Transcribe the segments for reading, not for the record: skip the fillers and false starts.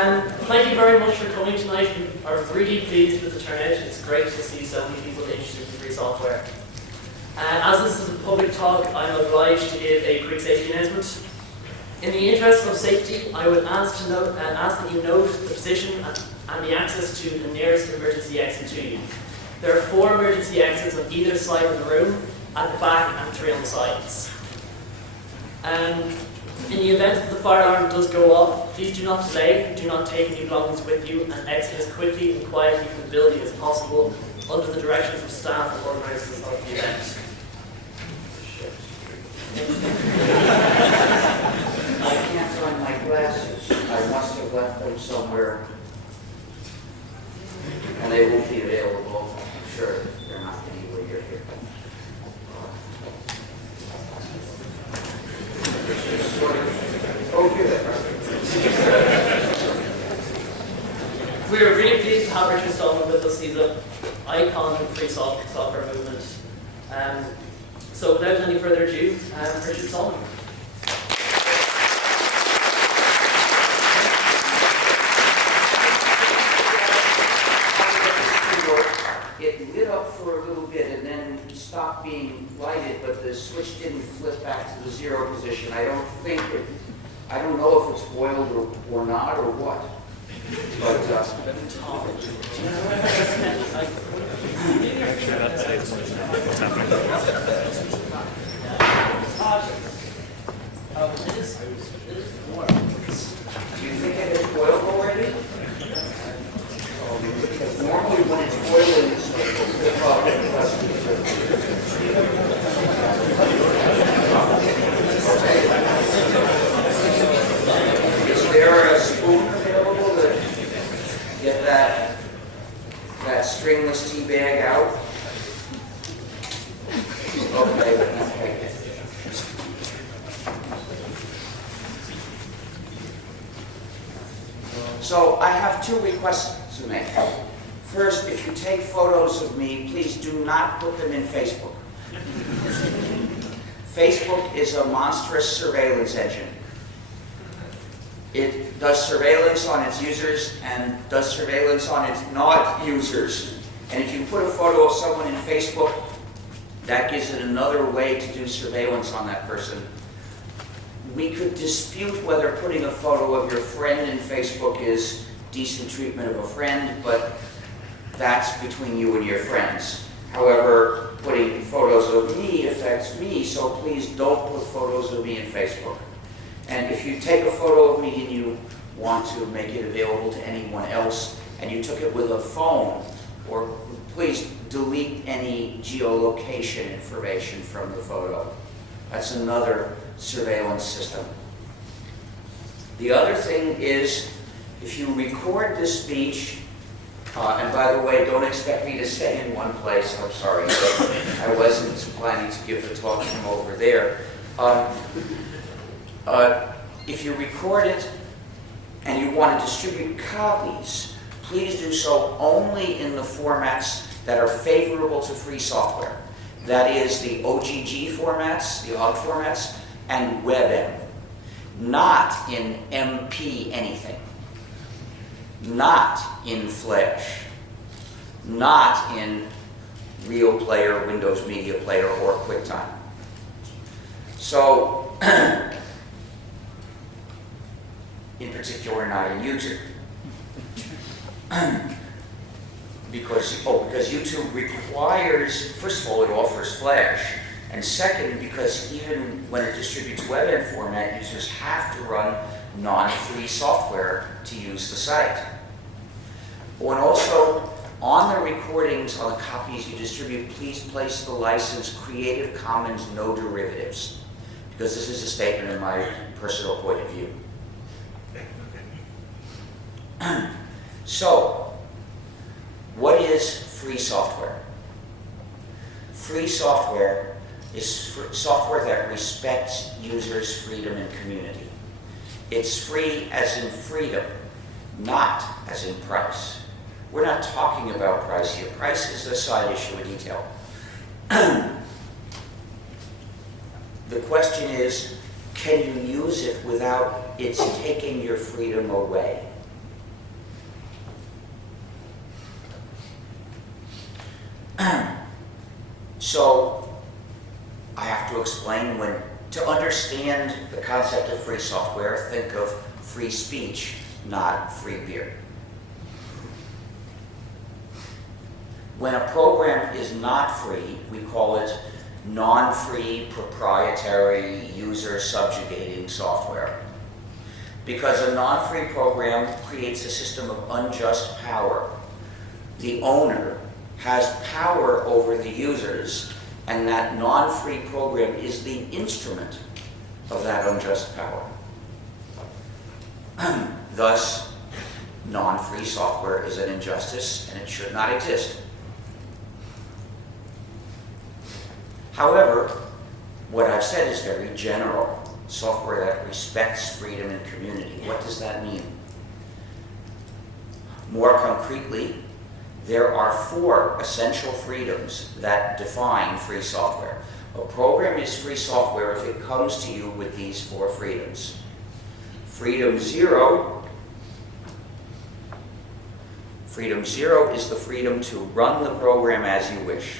Thank you very much for coming tonight. We are really pleased with the turnout. It's great to see so many people interested in free software. As this is a public talk, I'm obliged to give a quick safety announcement. In the interest of safety, I would ask that you note the position and the access to the nearest emergency exit to you. There are 4 emergency exits on either side of the room, at the back and 3 on the sides. In the event that the fire alarm does go off, please do not delay, do not take any belongings with you, and exit as quickly and quietly from the building as possible under the directions of staff and organisers of the event. I can't find my glasses. I must have left them somewhere. And they won't be available. I'm sure they're not anywhere here. Oh, here. We are really pleased to have Richard Stallman with us. He's an icon of the free software movement. So without any further ado, Richard Stallman. It lit up for a little bit and then stopped being lighted, but the switch didn't flip back to the 0 position. I don't know if it's boiled or not or what. But do you think it is boiled already? Because normally when it's boiling, it's supposed to flip up. Is there a spoon available to get that stringless tea bag out? Okay. So I have 2 requests to make. First, if you take photos of me, please do not put them in Facebook. Facebook is a monstrous surveillance engine. It does surveillance on its users and does surveillance on its not users. And if you put a photo of someone in Facebook, that gives it another way to do surveillance on that person. We could dispute whether putting a photo of your friend in Facebook is decent treatment of a friend, but that's between you and your friends. However, putting photos of me affects me, so please don't put photos of me in Facebook. And if you take a photo of me and you want to make it available to anyone else, and you took it with a phone, or please delete any geolocation information from the photo. That's another surveillance system. The other thing is, if you record this speech, and by the way, don't expect me to stay in one place, I'm sorry, but I wasn't planning to give the talk from over there. If you record it and you want to distribute copies, please do so only in the formats that are favorable to free software. That is the OGG formats, the OGG formats, and WebM. Not in MP anything. Not in Flash. Not in Real Player, Windows Media Player, or QuickTime. So, in particular, not in YouTube. Because YouTube requires, first of all, it offers Flash, and second, because even when it distributes WebM format, users have to run non-free software to use the site. And also, on the recordings, on the copies you distribute, please place the license Creative Commons No Derivatives, because this is a statement of my personal point of view. So, what is free software? Free software is software that respects users' freedom and community. It's free as in freedom, not as in price. We're not talking about price here. Price is a side issue in detail. The question is, can you use it without it's taking your freedom away? So I have to explain to understand the concept of free software, think of free speech, not free beer. When a program is not free, we call it non-free, proprietary, user-subjugating software. Because a non-free program creates a system of unjust power. The owner has power over the users, and that non-free program is the instrument of that unjust power. Thus, non-free software is an injustice, and it should not exist. However, what I've said is very general. Software that respects freedom and community. What does that mean? More concretely, there are 4 essential freedoms that define free software. A program is free software if it comes to you with these 4 freedoms. Freedom 0. Freedom 0 is the freedom to run the program as you wish.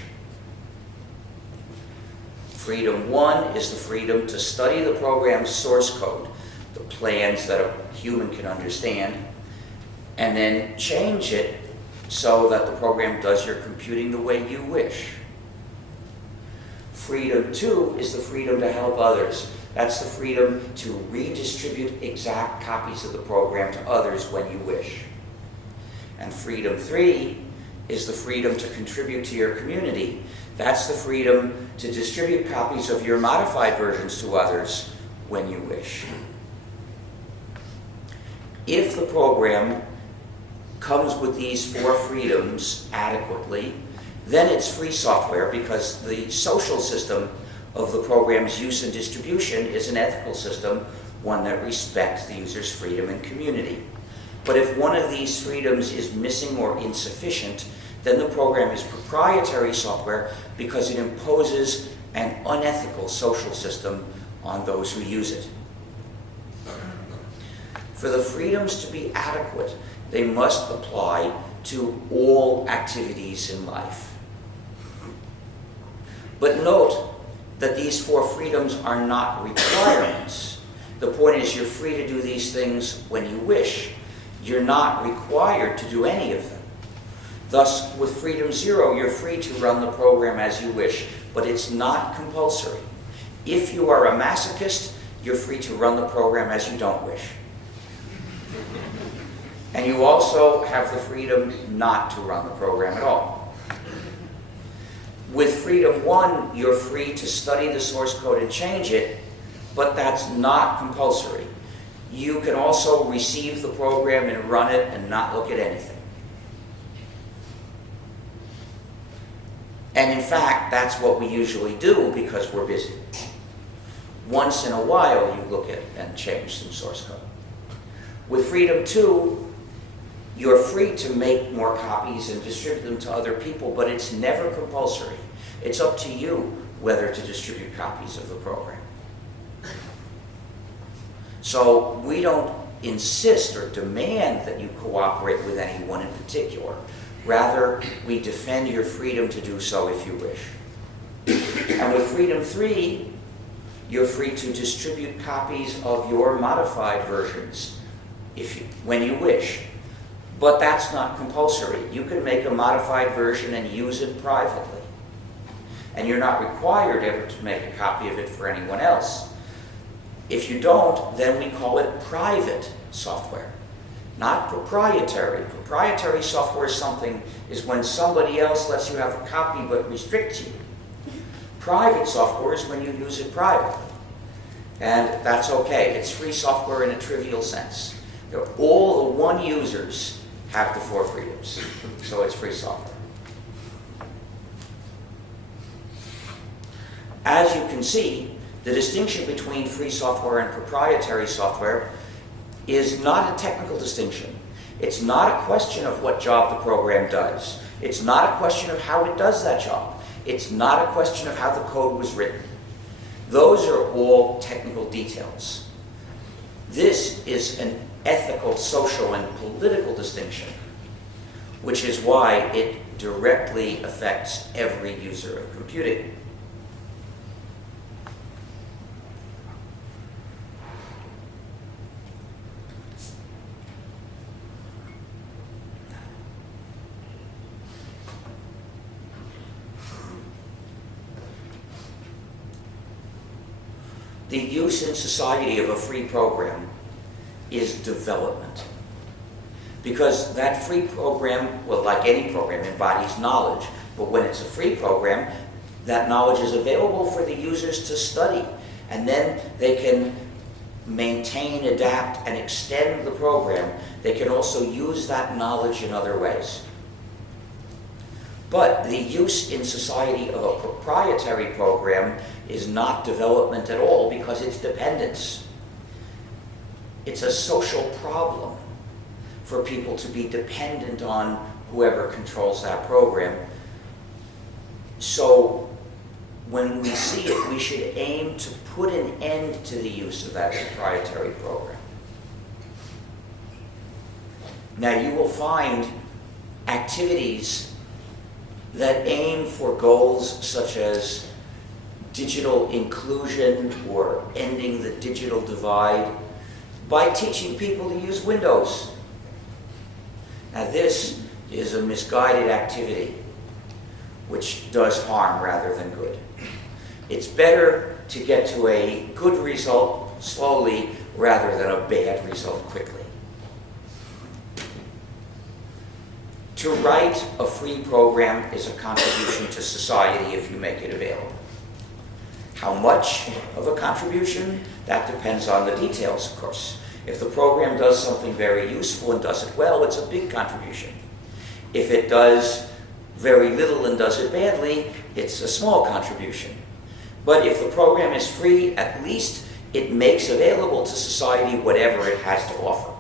Freedom 1 is the freedom to study the program's source code, the plans that a human can understand, and then change it so that the program does your computing the way you wish. Freedom 2 is the freedom to help others. That's the freedom to redistribute exact copies of the program to others when you wish. And freedom 3 is the freedom to contribute to your community. That's the freedom to distribute copies of your modified versions to others when you wish. If the program comes with these 4 freedoms adequately, then it's free software because the social system of the program's use and distribution is an ethical system, one that respects the user's freedom and community. But if one of these freedoms is missing or insufficient, then the program is proprietary software because it imposes an unethical social system on those who use it. For the freedoms to be adequate, they must apply to all activities in life. But note that these 4 freedoms are not requirements. The point is you're free to do these things when you wish. You're not required to do any of them. Thus, with freedom 0, you're free to run the program as you wish, but it's not compulsory. If you are a masochist, you're free to run the program as you don't wish. And you also have the freedom not to run the program at all. With freedom 1, you're free to study the source code and change it, but that's not compulsory. You can also receive the program and run it and not look at anything. And in fact, that's what we usually do because we're busy. Once in a while, you look at and change some source code. With freedom 2, you're free to make more copies and distribute them to other people, but it's never compulsory. It's up to you whether to distribute copies of the program. So we don't insist or demand that you cooperate with anyone in particular. Rather, we defend your freedom to do so if you wish. And with freedom 3, you're free to distribute copies of your modified versions when you wish. But that's not compulsory. You can make a modified version and use it privately. And you're not required ever to make a copy of it for anyone else. If you don't, then we call it private software, not proprietary. Proprietary software is when somebody else lets you have a copy but restricts you. Private software is when you use it privately. And that's okay. It's free software in a trivial sense. All the 1 users have the 4 freedoms. So it's free software. As you can see, the distinction between free software and proprietary software is not a technical distinction. It's not a question of what job the program does. It's not a question of how it does that job. It's not a question of how the code was written. Those are all technical details. This is an ethical, social, and political distinction. which is why it directly affects every user of computing. The use in society of a free program is development. Because that free program, well, like any program, embodies knowledge. But when it's a free program, that knowledge is available for the users to study. And then they can maintain, adapt, and extend the program. They can also use that knowledge in other ways. But the use in society of a proprietary program is not development at all because it's dependence. It's a social problem for people to be dependent on whoever controls that program. So when we see it, we should aim to put an end to the use of that proprietary program. Now you will find activities that aim for goals such as digital inclusion or ending the digital divide by teaching people to use Windows. Now this is a misguided activity which does harm rather than good. It's better to get to a good result slowly rather than a bad result quickly. To write a free program is a contribution to society if you make it available. How much of a contribution? That depends on the details, of course. If the program does something very useful and does it well, it's a big contribution. If it does very little and does it badly, it's a small contribution. But if the program is free, at least it makes available to society whatever it has to offer.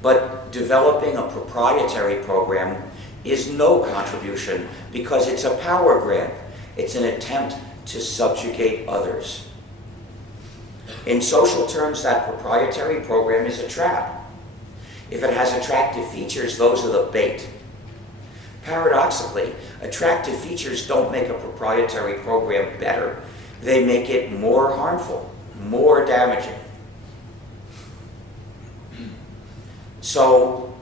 But developing a proprietary program is no contribution because it's a power grab. It's an attempt to subjugate others. In social terms, that proprietary program is a trap. If it has attractive features, those are the bait. Paradoxically, attractive features don't make a proprietary program better. They make it more harmful, more damaging. So,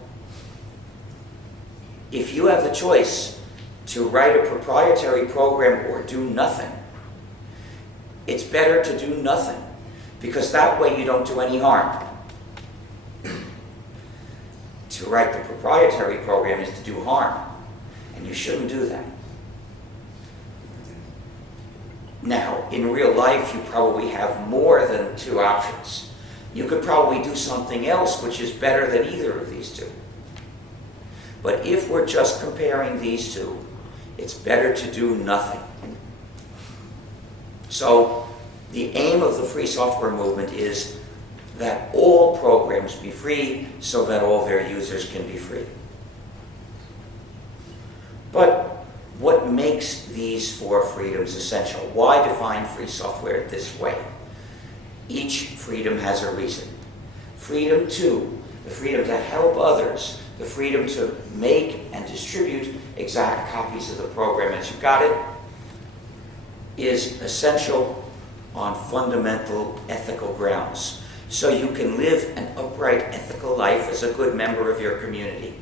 if you have the choice to write a proprietary program or do nothing, it's better to do nothing, because that way you don't do any harm. To write the proprietary program is to do harm, and you shouldn't do that. Now, in real life, you probably have more than two options. You could probably do something else which is better than either of these two. But if we're just comparing these two, it's better to do nothing. So, the aim of the free software movement is that all programs be free so that all their users can be free. But what makes these four freedoms essential? Why define free software this way? Each freedom has a reason. Freedom 2, the freedom to help others, the freedom to make and distribute exact copies of the program as you got it, is essential on fundamental ethical grounds. So you can live an upright ethical life as a good member of your community.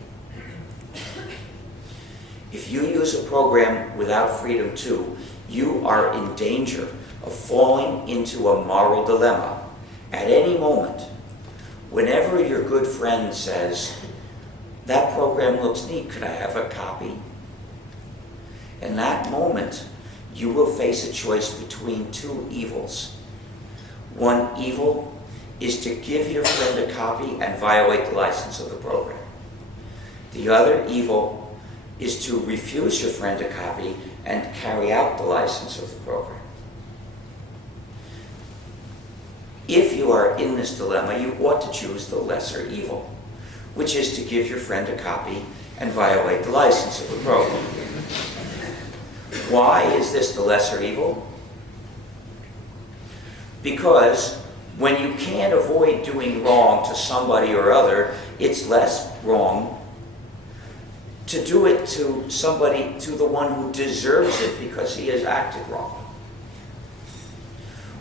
If you use a program without freedom 2, you are in danger of falling into a moral dilemma. At any moment, whenever your good friend says, "That program looks neat, could I have a copy?" In that moment, you will face a choice between two evils. One evil is to give your friend a copy and violate the license of the program. The other evil is to refuse your friend a copy and carry out the license of the program. If you are in this dilemma, you ought to choose the lesser evil, which is to give your friend a copy and violate the license of the program. Why is this the lesser evil? Because when you can't avoid doing wrong to somebody or other, it's less wrong to do it to somebody, to the one who deserves it because he has acted wrong.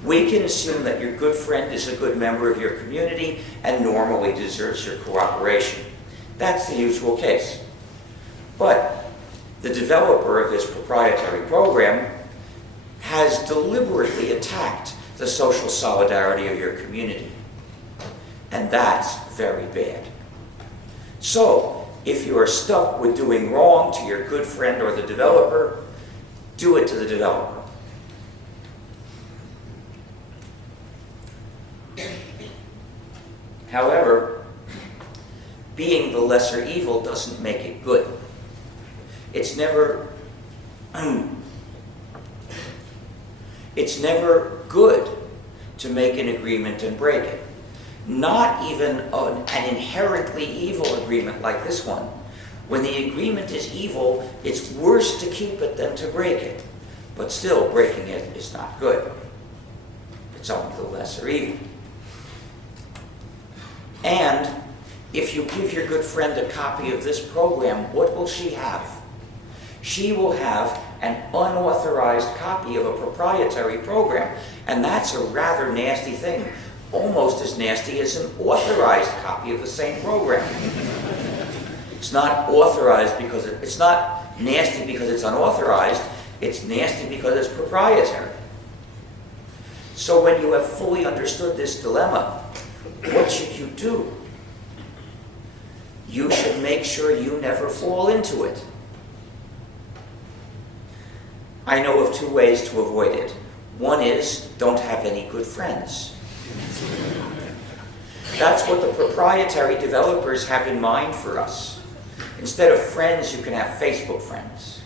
We can assume that your good friend is a good member of your community and normally deserves your cooperation. That's the usual case. But the developer of this proprietary program has deliberately attacked the social solidarity of your community. And that's very bad. So, if you are stuck with doing wrong to your good friend or the developer, do it to the developer. However, being the lesser evil doesn't make it good. It's never good to make an agreement and break it. Not even an inherently evil agreement like this one. When the agreement is evil, it's worse to keep it than to break it. But still, breaking it is not good. It's only the lesser evil. And if you give your good friend a copy of this program, what will she have? She will have an unauthorized copy of a proprietary program. And that's a rather nasty thing. Almost as nasty as an authorized copy of the same program. It's not authorized because it's not nasty because it's unauthorized. It's nasty because it's proprietary. So when you have fully understood this dilemma, what should you do? You should make sure you never fall into it. I know of two ways to avoid it. One is, don't have any good friends. That's what the proprietary developers have in mind for us. Instead of friends, you can have Facebook friends.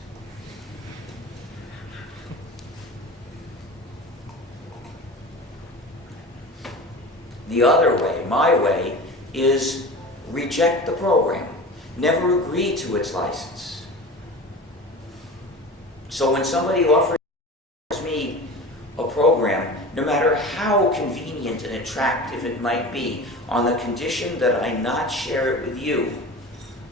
The other way, my way, is reject the program. Never agree to its license. So when somebody offers me a program, no matter how convenient and attractive it might be, on the condition that I not share it with you,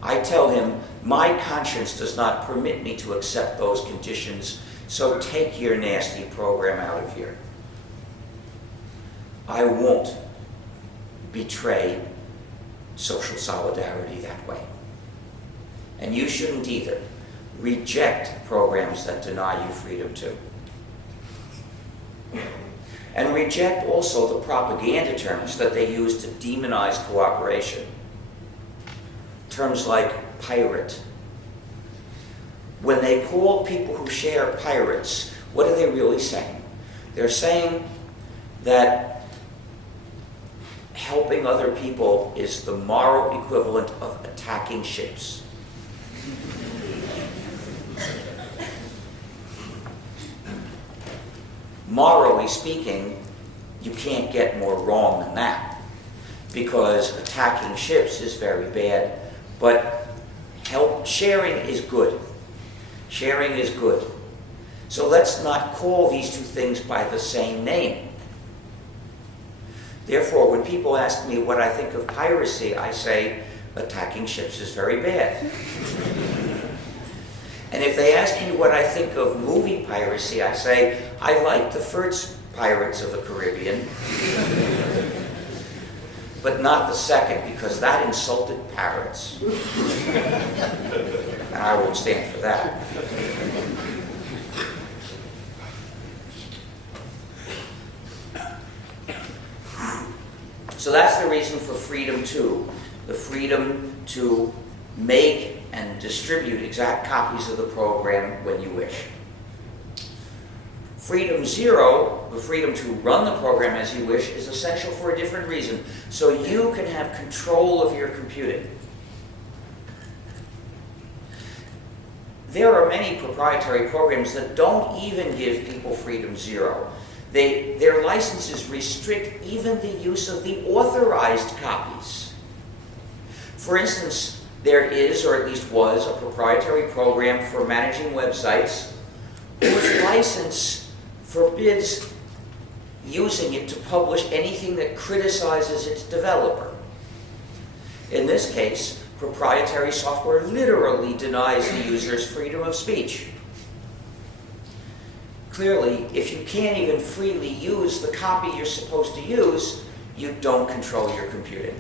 I tell him, my conscience does not permit me to accept those conditions, so take your nasty program out of here. I won't betray social solidarity that way. And you shouldn't either. Reject programs that deny you freedom too. And reject also the propaganda terms that they use to demonize cooperation. Terms like pirate. When they call people who share pirates, what are they really saying? They're saying that helping other people is the moral equivalent of attacking ships. Morally speaking, you can't get more wrong than that, because attacking ships is very bad, but sharing is good. Sharing is good. So let's not call these two things by the same name. Therefore, when people ask me what I think of piracy, I say, attacking ships is very bad. And if they ask me what I think of movie piracy, I say, I like the first Pirates of the Caribbean, but not the second, because that insulted parrots. And I won't stand for that. So that's the reason for freedom 2, the freedom to make and distribute exact copies of the program when you wish. Freedom 0, the freedom to run the program as you wish, is essential for a different reason, so you can have control of your computing. There are many proprietary programs that don't even give people freedom 0. Their licenses restrict even the use of the authorized copies. For instance, there is, or at least was, a proprietary program for managing websites whose license forbids using it to publish anything that criticizes its developer. In this case, Proprietary software literally denies the user's freedom of speech. Clearly, if you can't even freely use the copy you're supposed to use, you don't control your computing.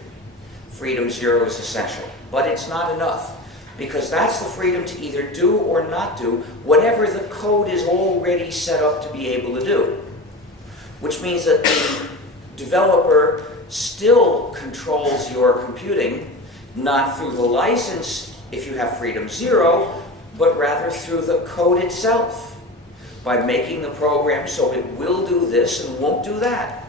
Freedom zero is essential, but it's not enough, because that's the freedom to either do or not do whatever the code is already set up to be able to do. Which means that the developer still controls your computing, not through the license if you have freedom zero, but rather through the code itself, by making the program so it will do this and won't do that.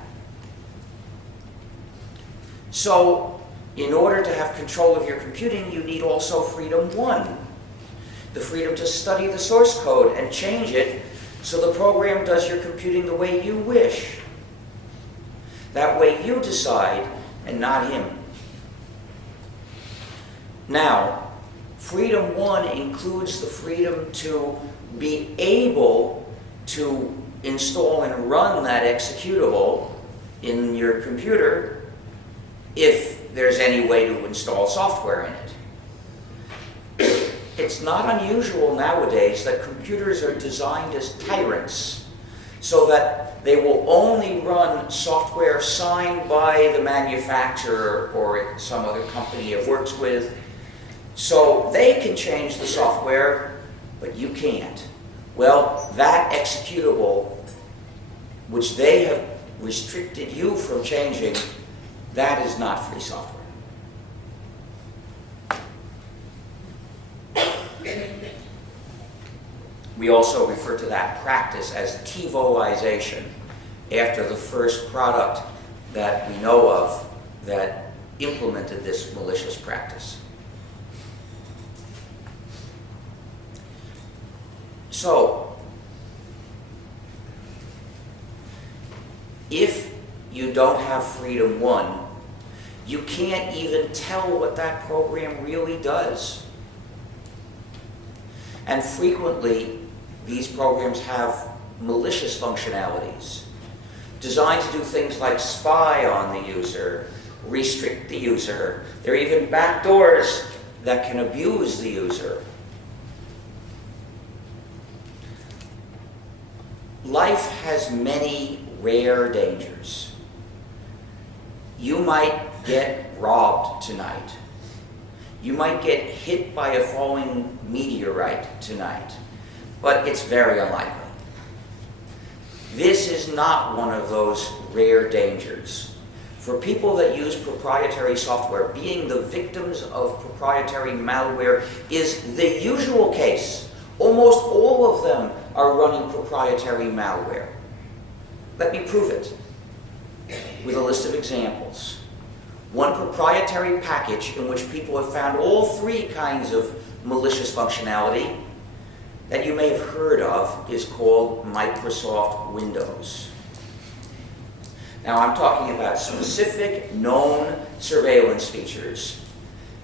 So, in order to have control of your computing, you need also freedom one, the freedom to study the source code and change it so the program does your computing the way you wish. That way you decide and not him. Now, freedom one includes the freedom to be able to install and run that executable in your computer if there's any way to install software in it. It's not unusual nowadays that computers are designed as tyrants so that they will only run software signed by the manufacturer or some other company it works with, so they can change the software, but you can't. Well, that executable, which they have restricted you from changing, that is not free software. We also refer to that practice as TiVoization, after the first product that we know of that implemented this malicious practice. So, if you don't have freedom one, you can't even tell what that program really does. And frequently, these programs have malicious functionalities designed to do things like spy on the user, restrict the user. There are even backdoors that can abuse the user. Life has many rare dangers. You might get robbed tonight. You might get hit by a falling meteorite tonight, but it's very unlikely. This is not one of those rare dangers. For people that use proprietary software, being the victims of proprietary malware is the usual case. Almost all of them are running proprietary malware. Let me prove it with a list of examples. One proprietary package in which people have found all three kinds of malicious functionality that you may have heard of is called Microsoft Windows. Now I'm talking about specific known surveillance features,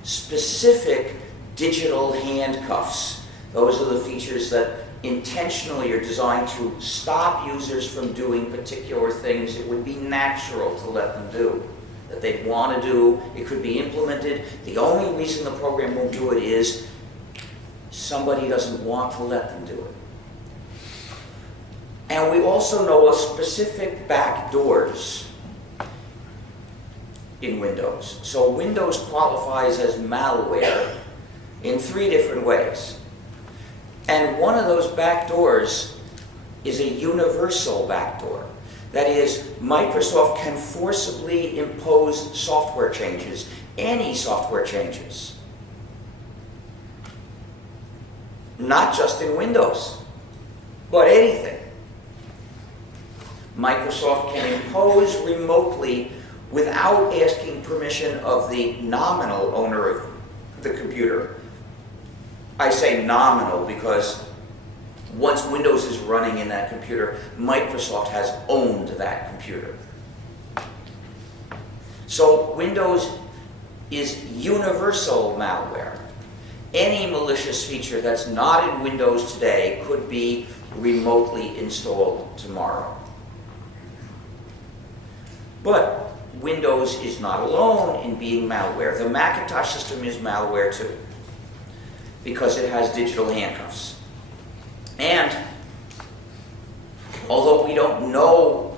specific digital handcuffs. Those are the features that intentionally are designed to stop users from doing particular things it would be natural to let them do, that they'd want to do. It could be implemented. The only reason the program won't do it is somebody doesn't want to let them do it. And we also know of specific backdoors in Windows. So Windows qualifies as malware in three different ways. And one of those backdoors is a universal backdoor. That is, Microsoft can forcibly impose software changes, any software changes. Not just in Windows, but anything. Microsoft can impose remotely without asking permission of the nominal owner of the computer. I say nominal because once Windows is running in that computer, Microsoft has owned that computer. So Windows is universal malware. Any malicious feature that's not in Windows today could be remotely installed tomorrow. But Windows is not alone in being malware. The Macintosh system is malware too, because it has digital handcuffs. And although we don't know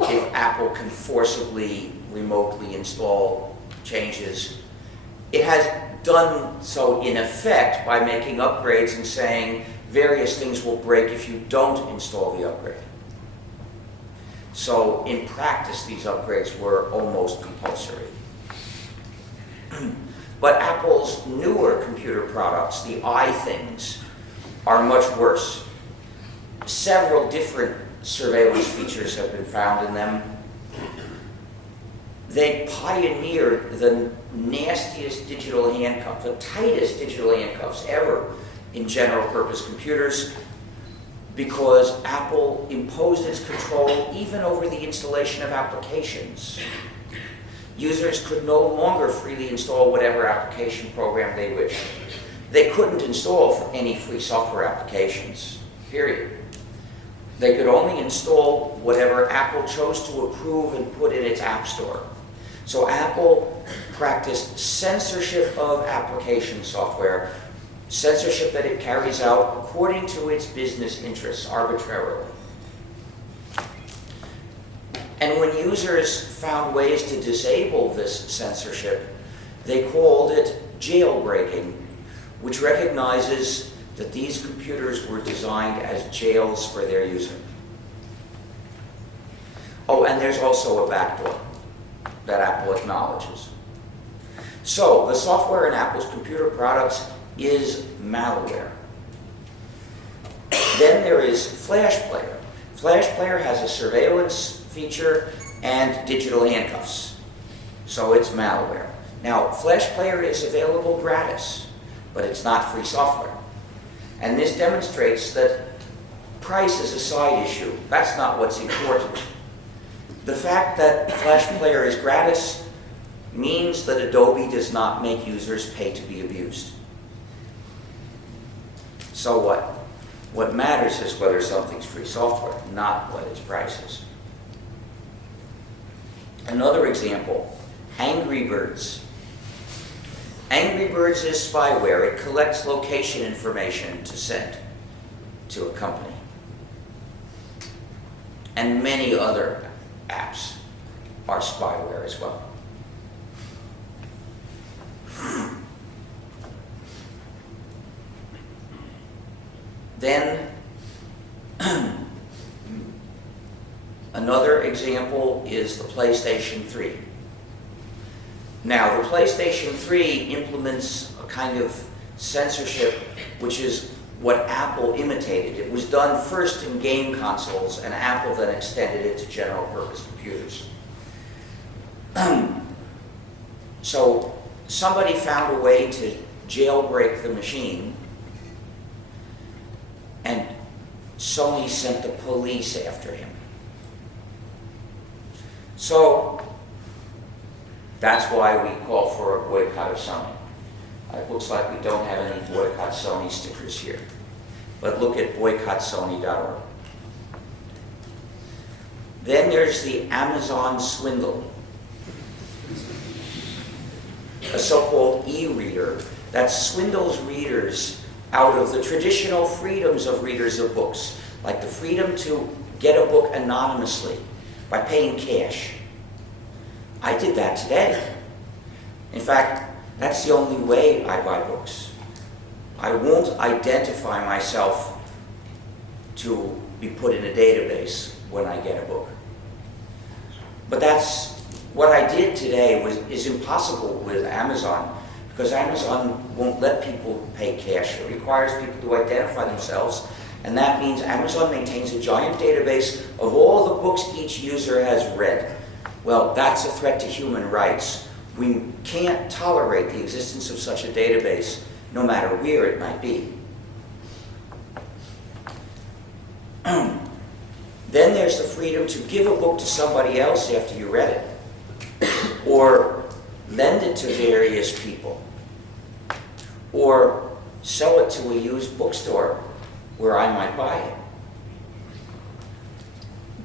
if Apple can forcibly remotely install changes, it has done so in effect by making upgrades and saying various things will break if you don't install the upgrade. So in practice, these upgrades were almost compulsory. But Apple's newer computer products, the iThings, are much worse. Several different surveillance features have been found in them. They pioneered the nastiest digital handcuffs, the tightest digital handcuffs ever in general purpose computers, because Apple imposed its control even over the installation of applications. Users could no longer freely install whatever application program they wished. They couldn't install any free software applications, period. They could only install whatever Apple chose to approve and put in its App Store. So Apple practiced censorship of application software, censorship that it carries out according to its business interests arbitrarily. And when users found ways to disable this censorship, they called it jailbreaking, which recognizes that these computers were designed as jails for their user. Oh, and there's also a backdoor that Apple acknowledges. So, the software in Apple's computer products is malware. Then there is Flash Player. Flash Player has a surveillance feature and digital handcuffs. So it's malware. Now, Flash Player is available gratis, but it's not free software. And this demonstrates that price is a side issue. That's not what's important. The fact that Flash Player is gratis means that Adobe does not make users pay to be abused. So what? What matters is whether something's free software, not what its price is. Another example, Angry Birds. Angry Birds is spyware. It collects location information to send to a company. And many other apps are spyware as well. Then, another example is the PlayStation 3. Now, the PlayStation 3 implements a kind of censorship which is what Apple imitated. It was done first in game consoles, and Apple then extended it to general purpose computers. So, somebody found a way to jailbreak the machine, and Sony sent the police after him. So, that's why we call for a boycott of Sony. It looks like we don't have any boycott Sony stickers here. But look at boycottsony.org. Then there's the Amazon swindle, a so-called e-reader that swindles readers out of the traditional freedoms of readers of books, like the freedom to get a book anonymously by paying cash. I did that today. In fact, that's the only way I buy books. I won't identify myself to be put in a database when I get a book. But that's what I did today is impossible with Amazon, because Amazon won't let people pay cash. It requires people to identify themselves, and that means Amazon maintains a giant database of all the books each user has read. Well, that's a threat to human rights. We can't tolerate the existence of such a database, no matter where it might be. Then there's the freedom to give a book to somebody else after you read it, or lend it to various people, or sell it to a used bookstore where I might buy it.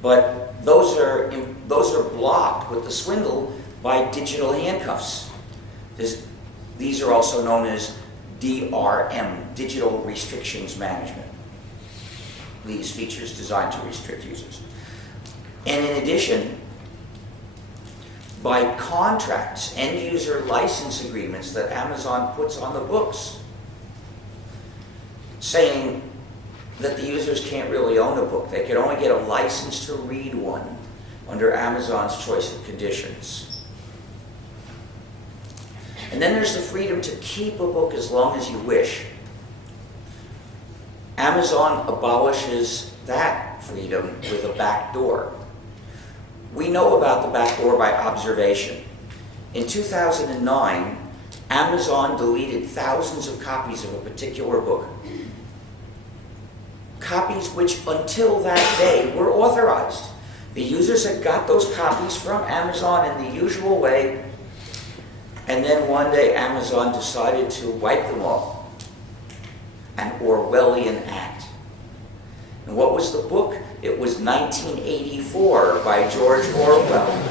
But those are blocked with the swindle by digital handcuffs. These are also known as DRM, Digital Restrictions Management. These features designed to restrict users. And in addition, by contracts, end-user license agreements that Amazon puts on the books, saying that the users can't really own a book. They can only get a license to read one under Amazon's choice of conditions. And then there's the freedom to keep a book as long as you wish. Amazon abolishes that freedom with a back door. We know about the back door by observation. In 2009, Amazon deleted thousands of copies of a particular book. Copies which, until that day, were authorized. The users had got those copies from Amazon in the usual way, and then one day Amazon decided to wipe them all. An Orwellian act. And what was the book? It was 1984 by George Orwell.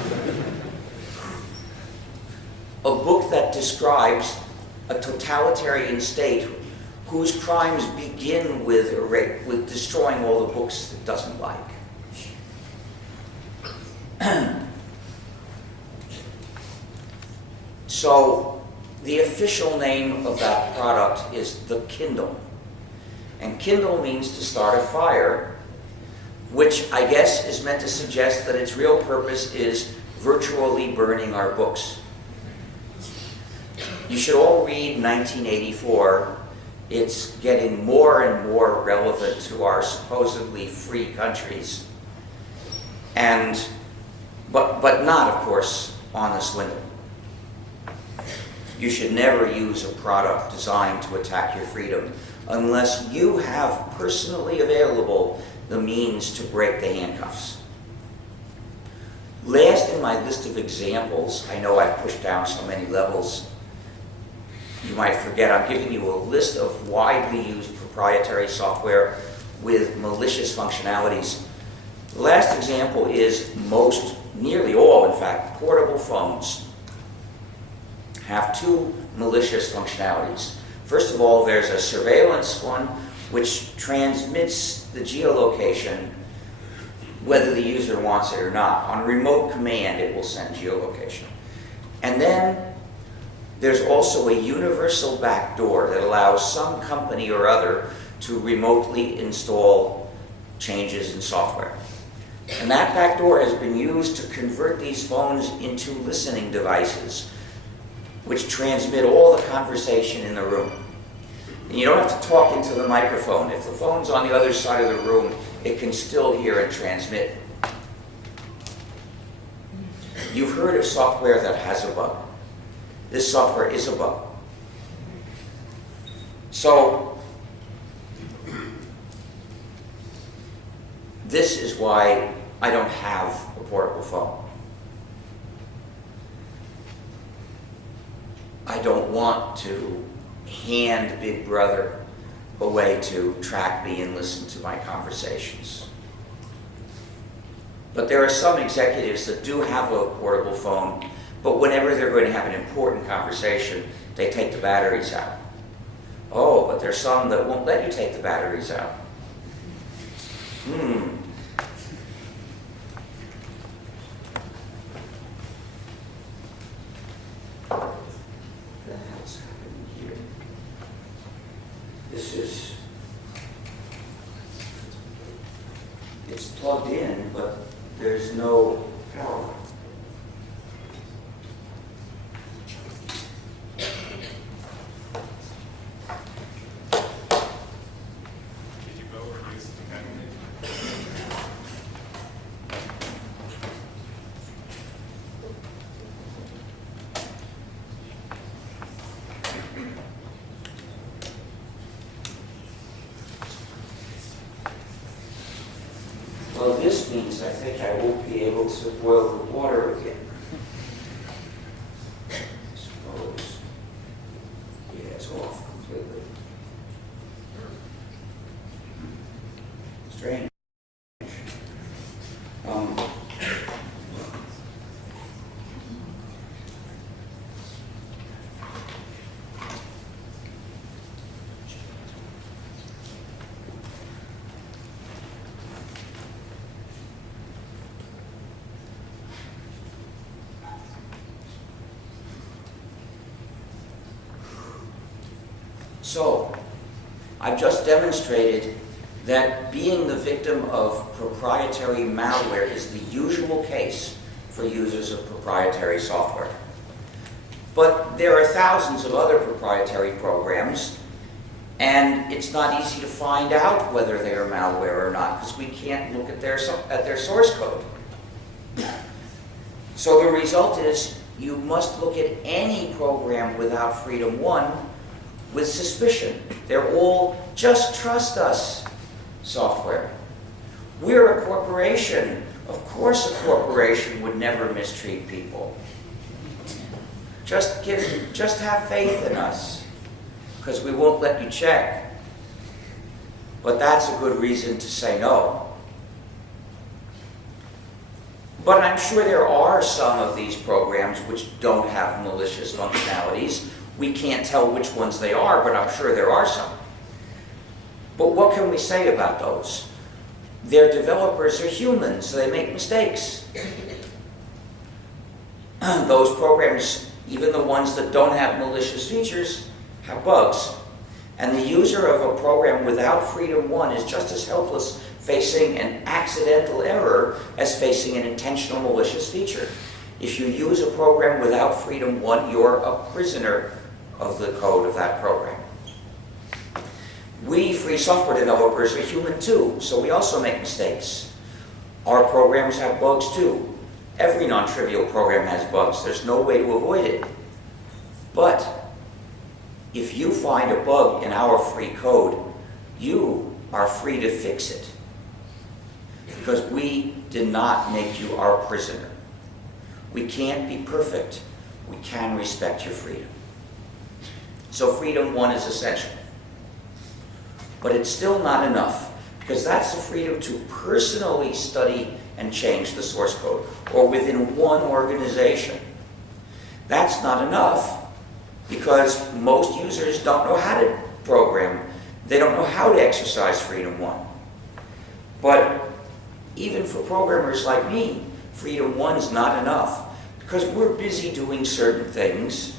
A book that describes a totalitarian state whose crimes begin with destroying all the books it doesn't like. So the official name of that product is the Kindle. And Kindle means to start a fire, which I guess is meant to suggest that its real purpose is virtually burning our books. You should all read 1984. It's getting more and more relevant to our supposedly free countries. But not, of course, on the swindle. You should never use a product designed to attack your freedom unless you have personally available the means to break the handcuffs. Last in my list of examples, I know I've pushed down so many levels, you might forget, I'm giving you a list of widely used proprietary software with malicious functionalities. The last example is nearly all, in fact, portable phones have two malicious functionalities. First of all, there's a surveillance one which transmits the geolocation whether the user wants it or not. On remote command, it will send geolocation. And then there's also a universal backdoor that allows some company or other to remotely install changes in software. And that backdoor has been used to convert these phones into listening devices, which transmit all the conversation in the room. And you don't have to talk into the microphone. If the phone's on the other side of the room, it can still hear and transmit. You've heard of software that has a bug. This software is a bug. So, this is why I don't have a portable phone. I don't want to hand Big Brother a way to track me and listen to my conversations. But there are some executives that do have a portable phone, but whenever they're going to have an important conversation, they take the batteries out. Oh, but there's some that won't let you take the batteries out. It's plugged in, but there's no power. Did you go or use the Well, this means I think I won't be able to boil the water again. I suppose. Yeah, it's off completely. Strange. So, I've just demonstrated that being the victim of proprietary malware is the usual case for users of proprietary software. But there are thousands of other proprietary programs, and it's not easy to find out whether they are malware or not, because we can't look at their source code. So the result is you must look at any program without Freedom 1 with suspicion. They're all just trust us software. We're a corporation. Of course a corporation would never mistreat people. Just have faith in us, because we won't let you check. But that's a good reason to say no. But I'm sure there are some of these programs which don't have malicious functionalities. We can't tell which ones they are, but I'm sure there are some. But what can we say about those? Their developers are humans, so they make mistakes. Those programs, even the ones that don't have malicious features, have bugs. And the user of a program without Freedom 1 is just as helpless facing an accidental error as facing an intentional malicious feature. If you use a program without Freedom 1, you're a prisoner of the code of that program. We free software developers are human too, so we also make mistakes. Our programs have bugs too. Every non-trivial program has bugs. There's no way to avoid it. But if you find a bug in our free code, you are free to fix it, because we did not make you our prisoner. We can't be perfect. We can respect your freedom. So Freedom 1 is essential. But it's still not enough, because that's the freedom to personally study and change the source code, or within one organization. That's not enough, because most users don't know how to program. They don't know how to exercise Freedom 1. But even for programmers like me, Freedom 1 is not enough, because we're busy doing certain things.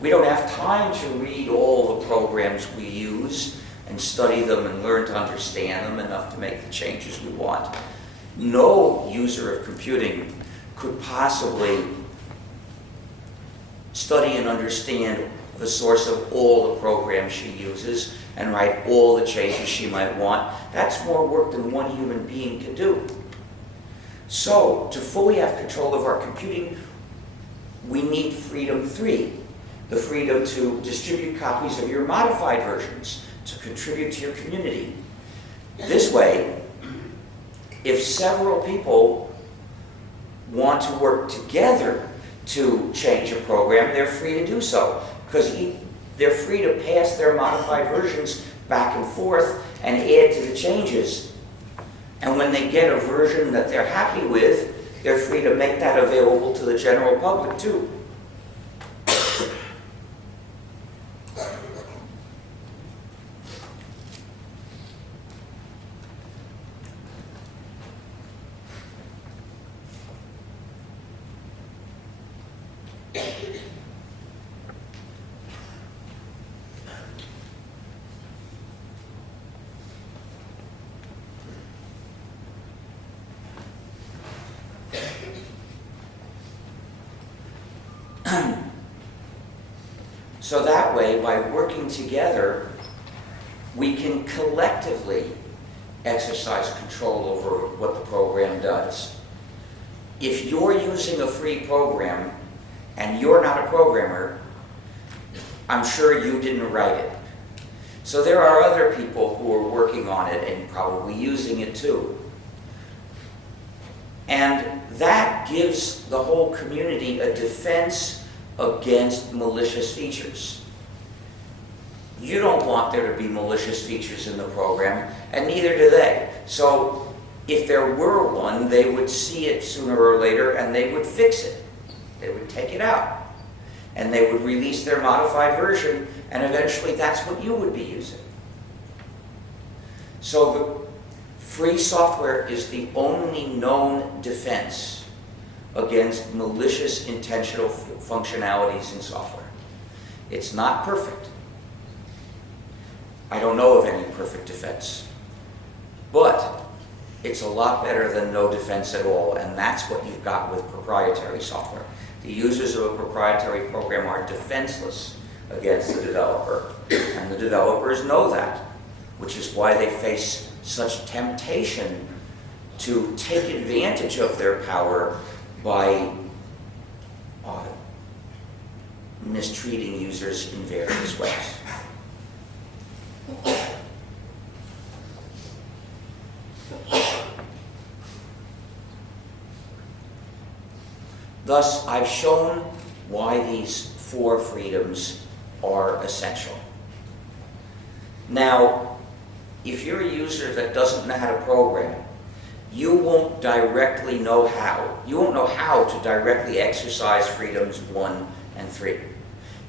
We don't have time to read all the programs we use and study them and learn to understand them enough to make the changes we want. No user of computing could possibly study and understand the source of all the programs she uses and write all the changes she might want. That's more work than one human being can do. So, to fully have control of our computing, we need Freedom 3, the freedom to distribute copies of your modified versions, to contribute to your community. This way, if several people want to work together to change a program, they're free to do so, because they're free to pass their modified versions back and forth and add to the changes. And when they get a version that they're happy with, they're free to make that available to the general public too. So that way, by working together, we can collectively exercise control over what the program does. If you're using a free program and you're not a programmer, I'm sure you didn't write it. So there are other people who are working on it and probably using it too. And that gives the whole community a defense against malicious features. You don't want there to be malicious features in the program, and neither do they. So if there were one, they would see it sooner or later and they would fix it. They would take it out. And they would release their modified version, and eventually that's what you would be using. So the free software is the only known defense against malicious intentional functionalities in software. It's not perfect. I don't know of any perfect defense. But it's a lot better than no defense at all, and that's what you've got with proprietary software. The users of a proprietary program are defenseless against the developer, and the developers know that, which is why they face such temptation to take advantage of their power by mistreating users in various ways. Thus, I've shown why these 4 freedoms are essential. Now, if you're a user that doesn't know how to program, you won't directly know how. You won't know how to directly exercise freedoms 1 and 3.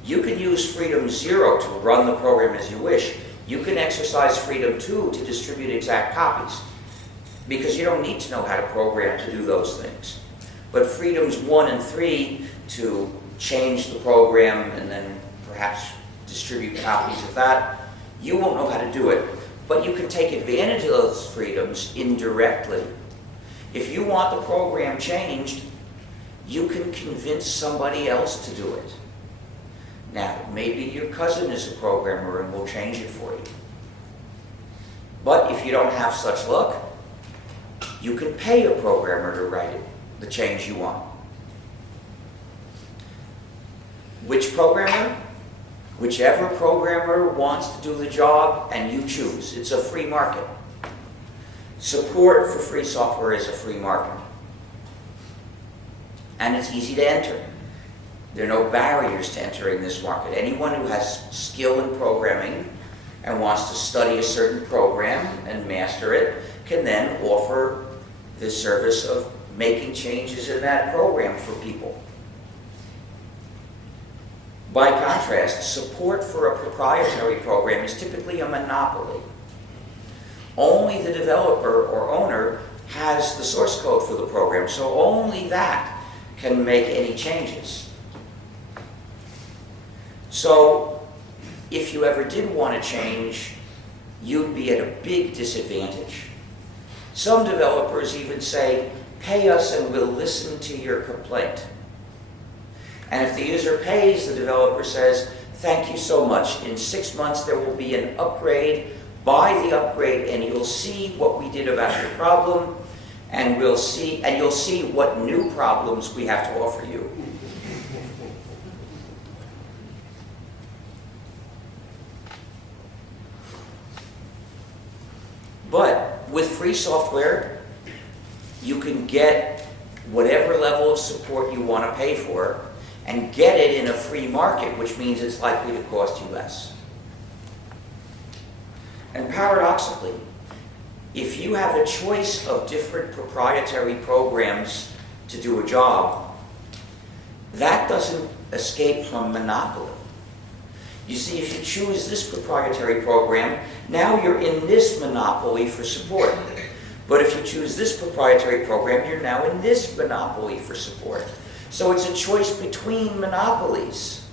You can use freedom 0 to run the program as you wish. You can exercise freedom 2 to distribute exact copies, because you don't need to know how to program to do those things. But freedoms 1 and 3 to change the program and then perhaps distribute copies of that, you won't know how to do it. But you can take advantage of those freedoms indirectly. If you want the program changed, you can convince somebody else to do it. Now, maybe your cousin is a programmer and will change it for you. But if you don't have such luck, you can pay a programmer to write it, the change you want. Which programmer? Whichever programmer wants to do the job, and you choose. It's a free market. Support for free software is a free market. And it's easy to enter. There are no barriers to entering this market. Anyone who has skill in programming and wants to study a certain program and master it can then offer the service of making changes in that program for people. By contrast, support for a proprietary program is typically a monopoly. Only the developer or owner has the source code for the program, so only that can make any changes. So, if you ever did want to change, you'd be at a big disadvantage. Some developers even say, pay us and we'll listen to your complaint. And if the user pays, the developer says, thank you so much. In 6 months there will be an upgrade. Buy the upgrade and you'll see what we did about your problem, and you'll see what new problems we have to offer you. But with free software, you can get whatever level of support you want to pay for and get it in a free market, which means it's likely to cost you less. And paradoxically, if you have a choice of different proprietary programs to do a job, that doesn't escape from monopoly. You see, if you choose this proprietary program, now you're in this monopoly for support. But if you choose this proprietary program, you're now in this monopoly for support. So it's a choice between monopolies.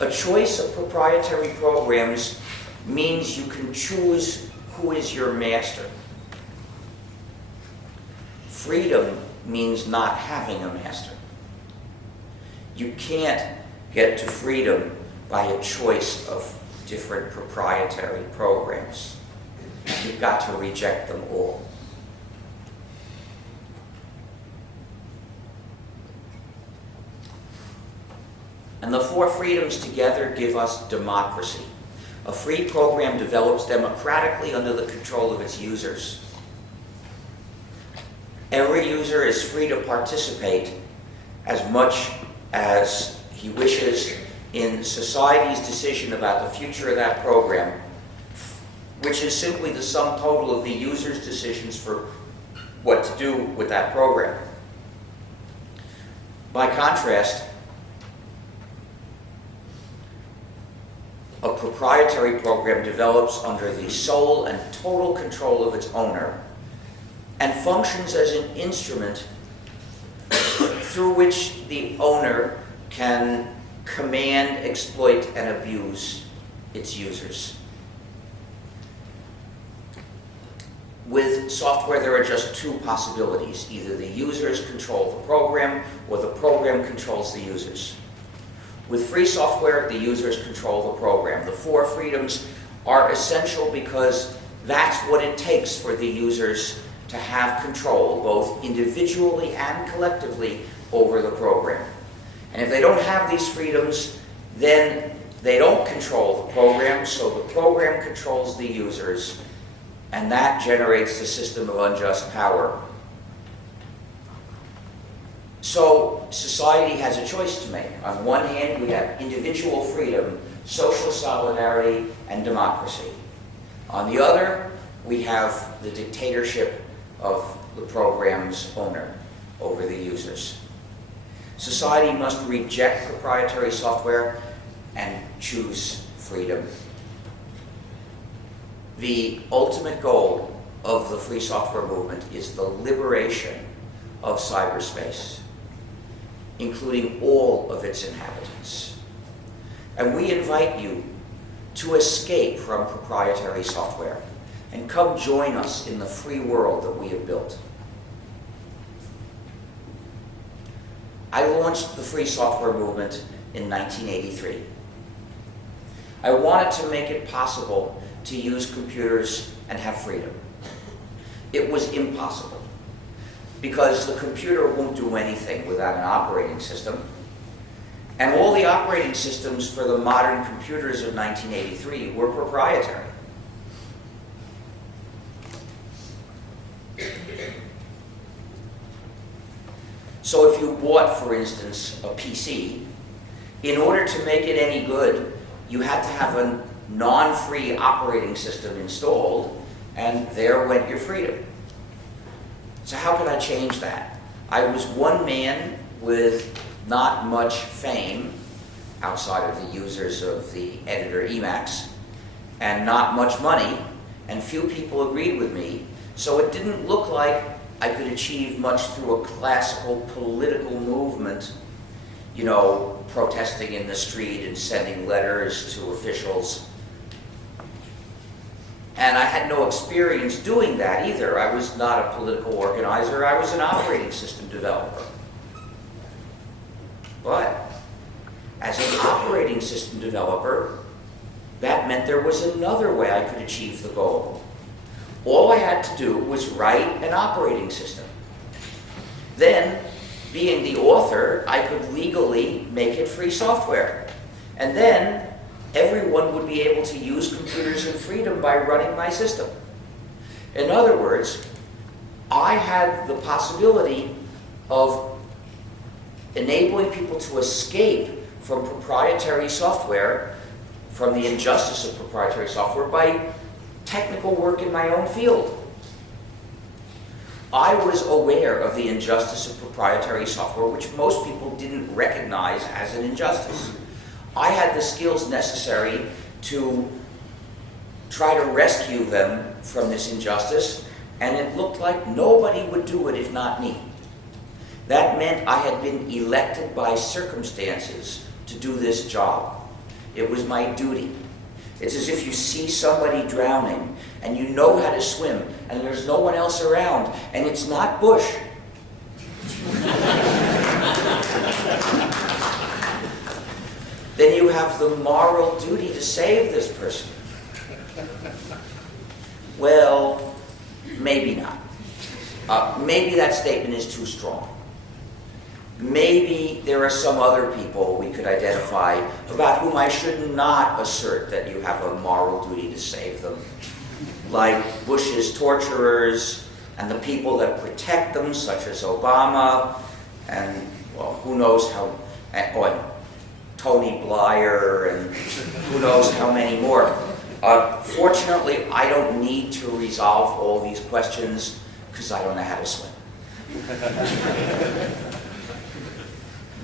A choice of proprietary programs means you can choose who is your master. Freedom means not having a master. You can't get to freedom by a choice of different proprietary programs. You've got to reject them all. And the 4 freedoms together give us democracy. A free program develops democratically under the control of its users. Every user is free to participate as much as he wishes in society's decision about the future of that program, which is simply the sum total of the user's decisions for what to do with that program. By contrast, a proprietary program develops under the sole and total control of its owner and functions as an instrument through which the owner can command, exploit, and abuse its users. with software, there are just two possibilities. Either the users control the program, or the program controls the users. With free software, the users control the program. The four freedoms are essential because that's what it takes for the users to have control, both individually and collectively, over the program. And if they don't have these freedoms, then they don't control the program, so the program controls the users, and that generates the system of unjust power. So society has a choice to make. On one hand, we have individual freedom, social solidarity, and democracy. On the other, we have the dictatorship of the program's owner over the users. Society must reject proprietary software and choose freedom. The ultimate goal of the free software movement is the liberation of cyberspace, including all of its inhabitants. And we invite you to escape from proprietary software and come join us in the free world that we have built. I launched the free software movement in 1983. I wanted to make it possible to use computers and have freedom. It was impossible, because the computer won't do anything without an operating system. And all the operating systems for the modern computers of 1983 were proprietary. So if you bought, for instance, a PC, in order to make it any good, you had to have a non-free operating system installed, and there went your freedom. So how could I change that? I was one man with not much fame outside of the users of the editor Emacs, and not much money, and few people agreed with me, so it didn't look like I could achieve much through a classical political movement, you know, protesting in the street and sending letters to officials. And I had no experience doing that either. I was not a political organizer, I was an operating system developer. But as an operating system developer, that meant there was another way I could achieve the goal. All I had to do was write an operating system. Then, being the author, I could legally make it free software. And then, everyone would be able to use computers in freedom by running my system. In other words, I had the possibility of enabling people to escape from proprietary software, from the injustice of proprietary software, by technical work in my own field. I was aware of the injustice of proprietary software, which most people didn't recognize as an injustice. I had the skills necessary to try to rescue them from this injustice, and it looked like nobody would do it if not me. That meant I had been elected by circumstances to do this job. It was my duty. It's as if you see somebody drowning and you know how to swim and there's no one else around and it's not Bush. Then you have the moral duty to save this person. Well, maybe not. Maybe that statement is too strong. Maybe there are some other people we could identify about whom I should not assert that you have a moral duty to save them, like Bush's torturers and the people that protect them, such as Obama, and, well, who knows how, and Tony Blair, and who knows how many more. Fortunately, I don't need to resolve all these questions because I don't know how to swim.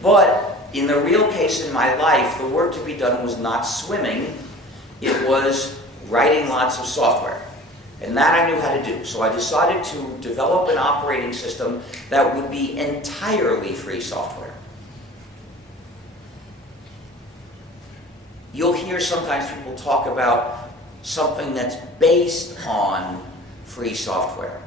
But in the real case in my life, the work to be done was not swimming, it was writing lots of software. And that I knew how to do. So I decided to develop an operating system that would be entirely free software. You'll hear sometimes people talk about something that's based on free software.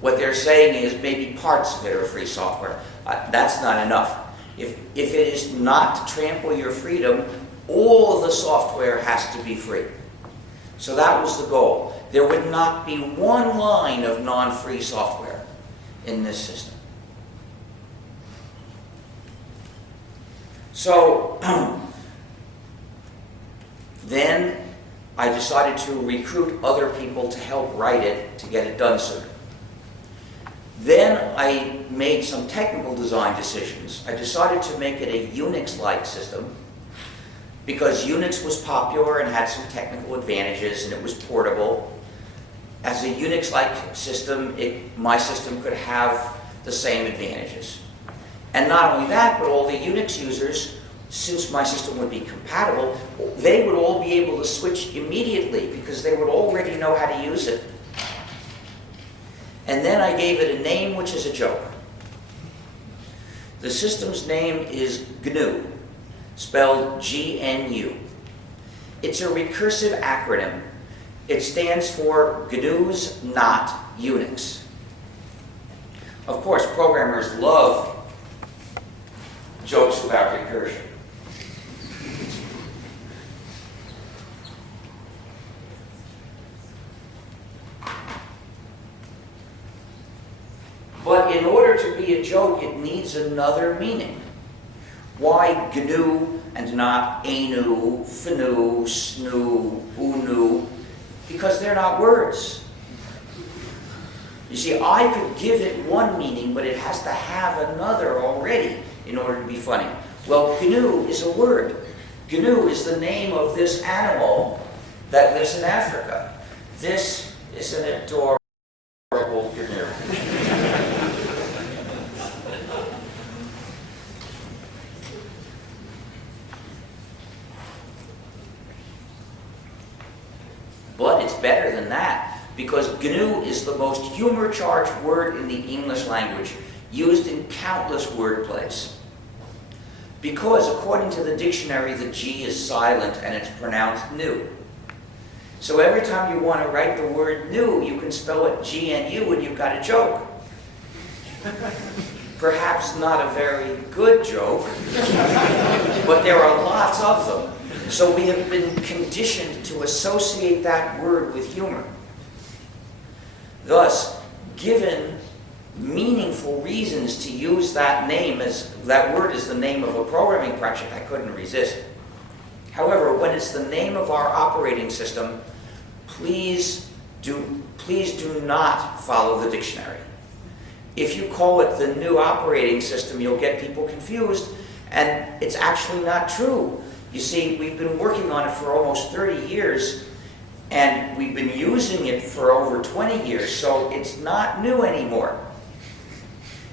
What they're saying is maybe parts of it are free software. That's not enough. If it is not to trample your freedom, all the software has to be free. So that was the goal. There would not be one line of non-free software in this system. So then I decided to recruit other people to help write it to get it done sooner. Then I made some technical design decisions. I decided to make it a Unix-like system because Unix was popular and had some technical advantages and it was portable. As a Unix-like system, my system could have the same advantages. And not only that, but all the Unix users, since my system would be compatible, they would all be able to switch immediately because they would already know how to use it. And then I gave it a name which is a joke. The system's name is GNU, spelled G-N-U. It's a recursive acronym. It stands for GNU's Not Unix. Of course, programmers love jokes about recursion. But in order to be a joke, it needs another meaning. Why GNU and not ANU, FNU, SNU, UNU? Because they're not words. You see, I could give it one meaning, but it has to have another already in order to be funny. Well, GNU is a word. GNU is the name of this animal that lives in Africa. This is an adorable GNU. But it's better than that, because GNU is the most humor-charged word in the English language, used in countless wordplays. Because according to the dictionary, the G is silent and it's pronounced new. So every time you want to write the word new, you can spell it G-N-U and you've got a joke. Perhaps not a very good joke, but there are lots of them. So we have been conditioned to associate that word with humor. Thus, given meaningful reasons to use that name as that word is the name of a programming project, I couldn't resist. However, when it's the name of our operating system, please do not follow the dictionary. If you call it the new operating system, you'll get people confused, and it's actually not true. You see, we've been working on it for almost 30 years, and we've been using it for over 20 years, so it's not new anymore.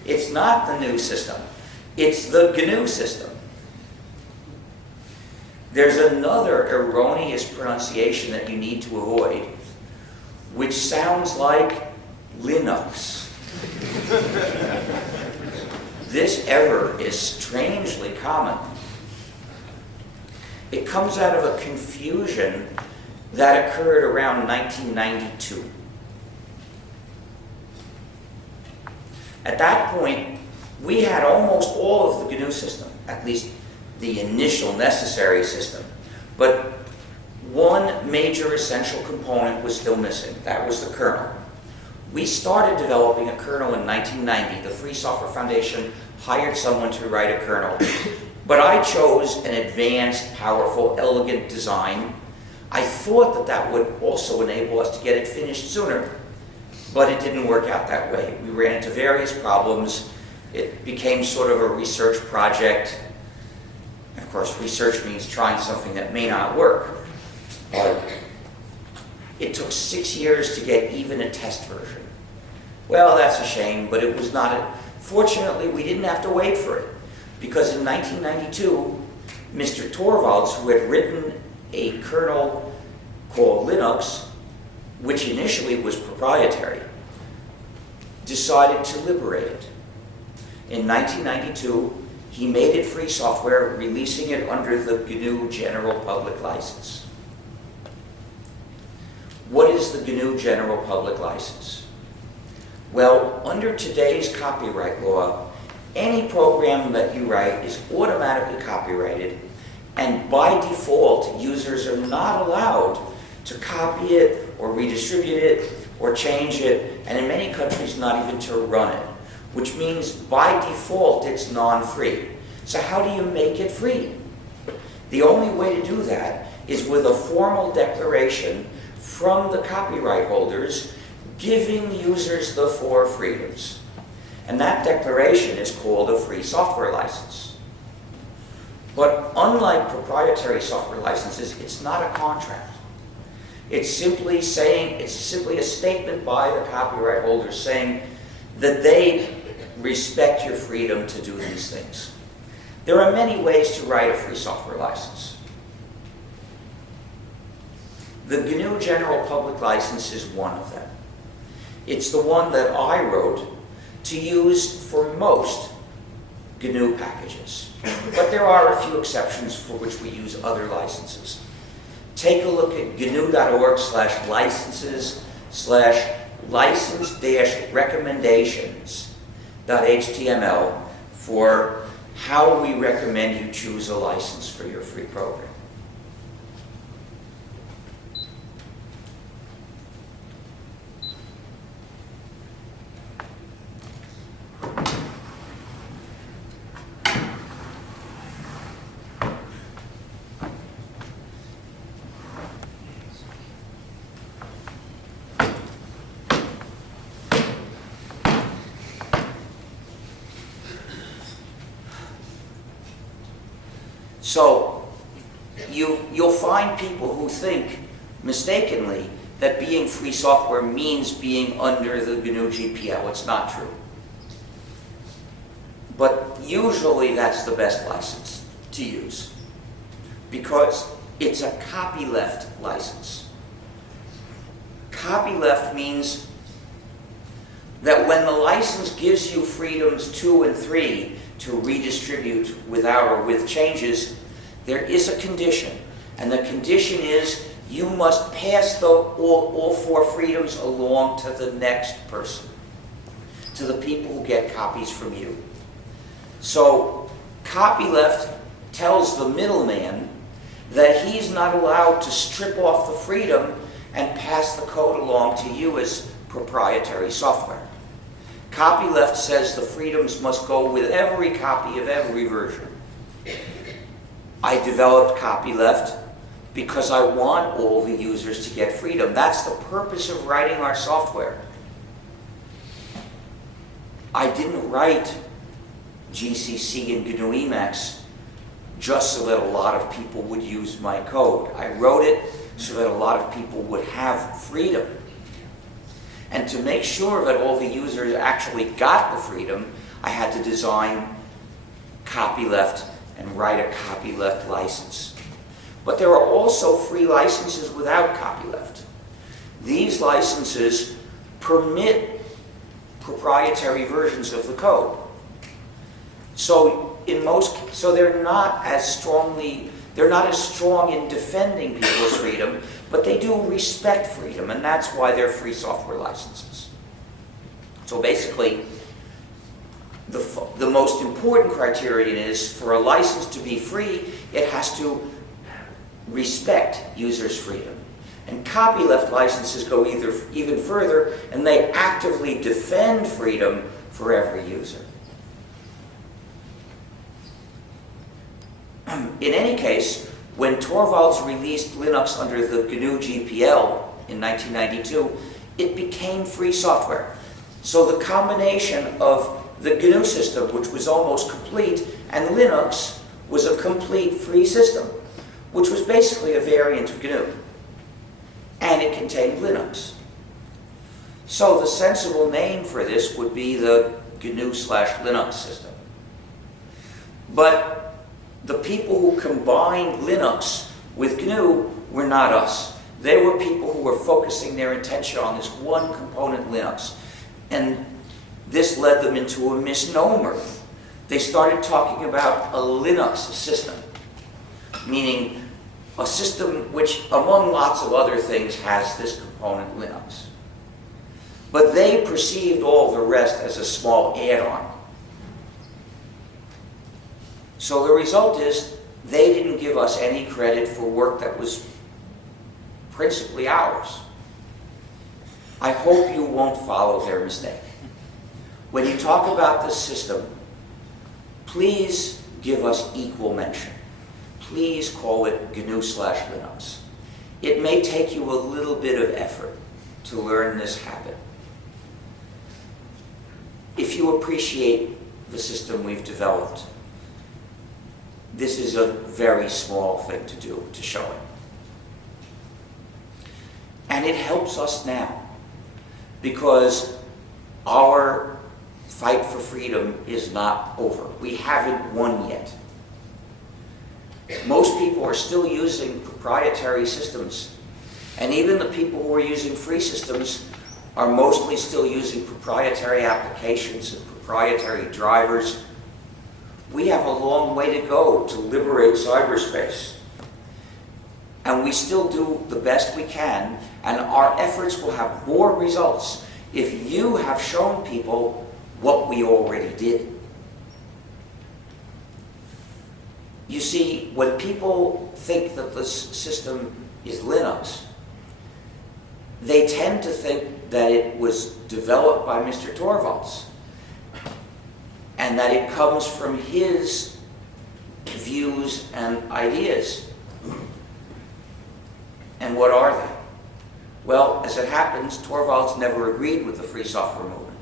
It's not the new system. It's the GNU system. There's another erroneous pronunciation that you need to avoid, which sounds like Linux. This error is strangely common. It comes out of a confusion that occurred around 1992. At that point, we had almost all of the GNU system, at least the initial necessary system. But one major essential component was still missing. That was the kernel. We started developing a kernel in 1990. The Free Software Foundation hired someone to write a kernel. But I chose an advanced, powerful, elegant design. I thought that that would also enable us to get it finished sooner. But it didn't work out that way. We ran into various problems. It became sort of a research project. Of course, research means trying something that may not work. It took 6 years to get even a test version. Well, that's a shame, but it was not. Fortunately, we didn't have to wait for it, because in 1992, Mr. Torvalds, who had written a kernel called Linux, which initially was proprietary, decided to liberate it. In 1992, he made it free software, releasing it under the GNU General Public License. What is the GNU General Public License? Well, under today's copyright law, any program that you write is automatically copyrighted, and by default, users are not allowed to copy it or redistribute it or change it, and in many countries not even to run it, which means by default it's non-free. So how do you make it free? The only way to do that is with a formal declaration from the copyright holders giving users the 4 freedoms. And that declaration is called a free software license. But unlike proprietary software licenses, it's not a contract. It's simply a statement by the copyright holders saying that they respect your freedom to do these things. There are many ways to write a free software license. The GNU General Public License is one of them. It's the one that I wrote to use for most GNU packages. But there are a few exceptions for which we use other licenses. Take a look at gnu.org/licenses/license-recommendations.html for how we recommend you choose a license for your free program. So you'll find people who think mistakenly that being free software means being under the GNU GPL. It's not true. But usually that's the best license to use because it's a copyleft license. Copyleft means that when the license gives you freedoms 2 and 3 to redistribute without or with changes, there is a condition. And the condition is you must pass all 4 freedoms along to the next person, to the people who get copies from you. So copyleft tells the middleman that he's not allowed to strip off the freedom and pass the code along to you as proprietary software. Copyleft says the freedoms must go with every copy of every version. I developed copyleft because I want all the users to get freedom. That's the purpose of writing our software. I didn't write GCC and gnu+linux just so that a lot of people would use my code. I wrote it so that a lot of people would have freedom. And to make sure that all the users actually got the freedom, I had to design copyleft and write a copyleft license. But there are also free licenses without copyleft. These licenses permit proprietary versions of the code. So they're not as strong in defending people's freedom, but they do respect freedom, and that's why they're free software licenses. So basically, the most important criterion is for a license to be free, it has to respect users' freedom. And copyleft licenses go even further, and they actively defend freedom for every user. In any case, when Torvalds released Linux under the GNU GPL in 1992, it became free software. So the combination of the GNU system, which was almost complete, and Linux was a complete free system, which was basically a variant of GNU. And it contained Linux. So the sensible name for this would be the GNU/Linux system. But the people who combined Linux with GNU were not us. They were people who were focusing their attention on this one component, Linux. And this led them into a misnomer. They started talking about a Linux system, meaning a system which, among lots of other things, has this component Linux. But they perceived all the rest as a small add-on. So the result is they didn't give us any credit for work that was principally ours. I hope you won't follow their mistake. When you talk about this system, please give us equal mention. Please call it gnu+linux. It may take you a little bit of effort to learn this habit. If you appreciate the system we've developed, this is a very small thing to do, to show it. And it helps us now, because our fight for freedom is not over. We haven't won yet. Most people are still using proprietary systems, and even the people who are using free systems are mostly still using proprietary applications and proprietary drivers. We have a long way to go to liberate cyberspace. And we still do the best we can, and our efforts will have more results if you have shown people what we already did. You see, when people think that this system is Linux, they tend to think that it was developed by Mr. Torvalds, and that it comes from his views and ideas. And what are they? Well, as it happens, Torvalds never agreed with the free software movement.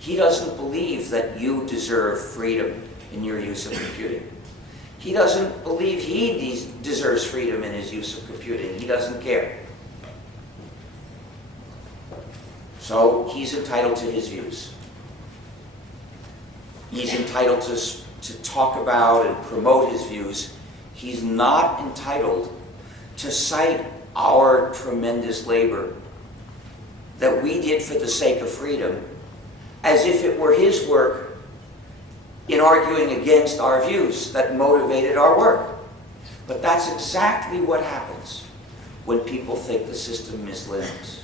He doesn't believe that you deserve freedom in your use of computing. He doesn't believe he deserves freedom in his use of computing. He doesn't care. So he's entitled to his views. He's entitled to talk about and promote his views. He's not entitled to cite our tremendous labor that we did for the sake of freedom as if it were his work in arguing against our views that motivated our work. But that's exactly what happens when people think the system is Linux.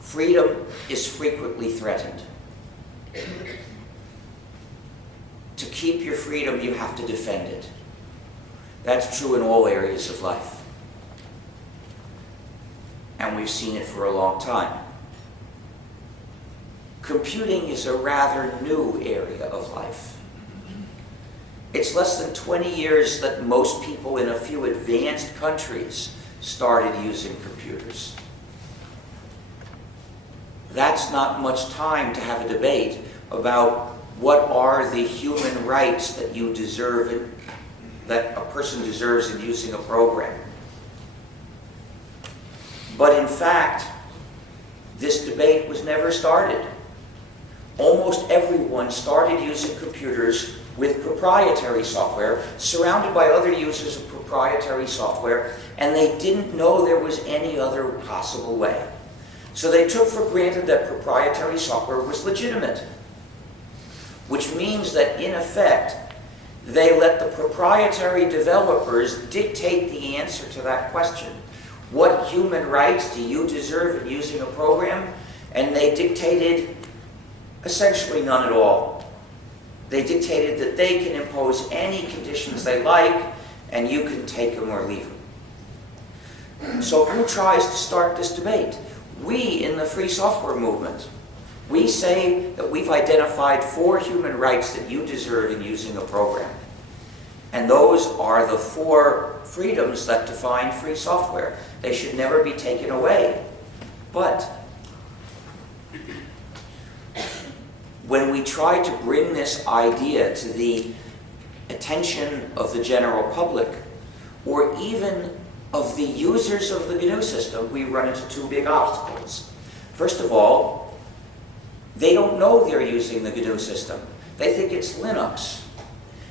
Freedom is frequently threatened. To keep your freedom, you have to defend it. That's true in all areas of life. And we've seen it for a long time. Computing is a rather new area of life. It's less than 20 years that most people in a few advanced countries started using computers. That's not much time to have a debate about what are the human rights that you deserve, that a person deserves in using a program. But in fact, this debate was never started. Almost everyone started using computers with proprietary software, surrounded by other users of proprietary software, and they didn't know there was any other possible way. So they took for granted that proprietary software was legitimate, which means that, in effect, they let the proprietary developers dictate the answer to that question. What human rights do you deserve in using a program? And they dictated essentially none at all. They dictated that they can impose any conditions they like, and you can take them or leave them. So who tries to start this debate? We in the free software movement. We say that we've identified 4 human rights that you deserve in using a program. And those are the 4 freedoms that define free software. They should never be taken away. But when we try to bring this idea to the attention of the general public, or even of the users of the GNU system, we run into 2 big obstacles. First of all, they don't know they're using the GNU system. They think it's Linux.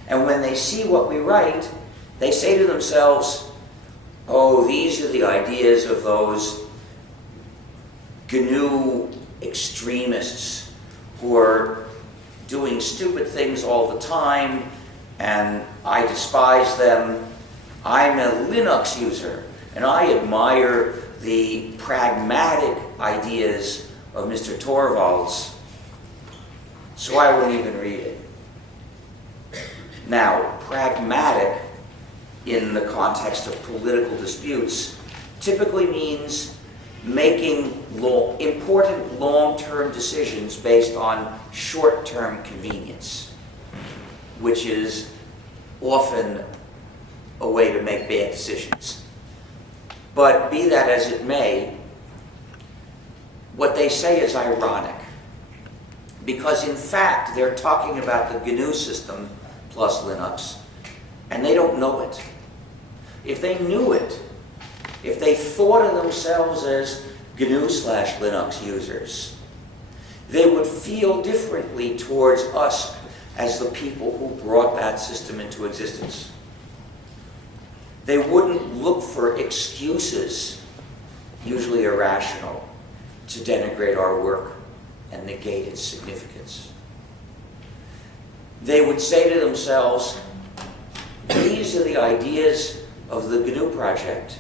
And when they see what we write, they say to themselves, oh, these are the ideas of those GNU extremists who are doing stupid things all the time, and I despise them. I'm a Linux user, and I admire the pragmatic ideas of Mr. Torvalds, so I won't even read it. Now, pragmatic in the context of political disputes typically means making important long-term decisions based on short-term convenience, which is often a way to make bad decisions. But be that as it may, what they say is ironic, because in fact they're talking about the GNU system plus Linux, and they don't know it. If they knew it, if they thought of themselves as GNU/Linux users, they would feel differently towards us as the people who brought that system into existence. They wouldn't look for excuses, usually irrational, to denigrate our work and negate its significance. They would say to themselves, these are the ideas of the GNU project,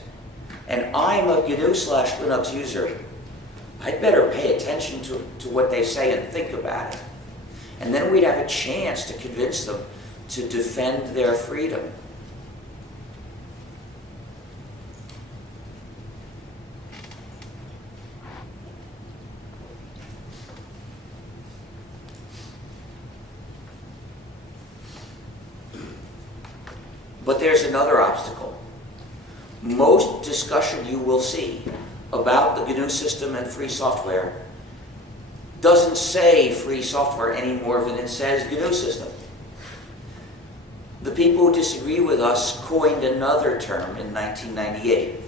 and I'm a GNU/Linux user. I'd better pay attention to what they say and think about it. And then we'd have a chance to convince them to defend their freedom. But there's another obstacle. Most discussion you will see about the GNU system and free software doesn't say free software any more than it says GNU system. The people who disagree with us coined another term in 1998,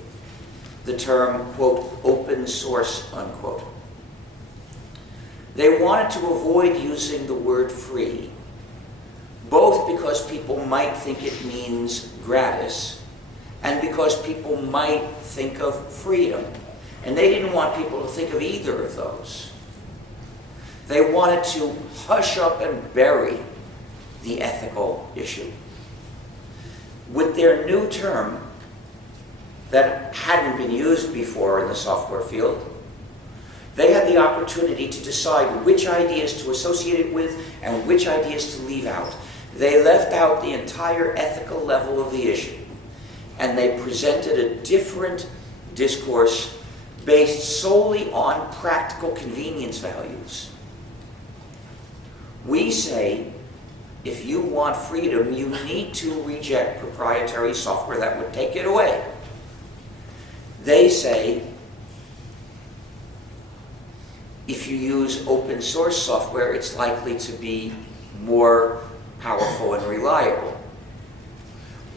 the term, quote, open source, unquote. They wanted to avoid using the word free, both because people might think it means gratis, and because people might think of freedom. And they didn't want people to think of either of those. They wanted to hush up and bury the ethical issue. With their new term that hadn't been used before in the software field, they had the opportunity to decide which ideas to associate it with and which ideas to leave out. They left out the entire ethical level of the issue, and they presented a different discourse based solely on practical convenience values. We say, if you want freedom, you need to reject proprietary software that would take it away. They say, if you use open source software, it's likely to be more powerful and reliable.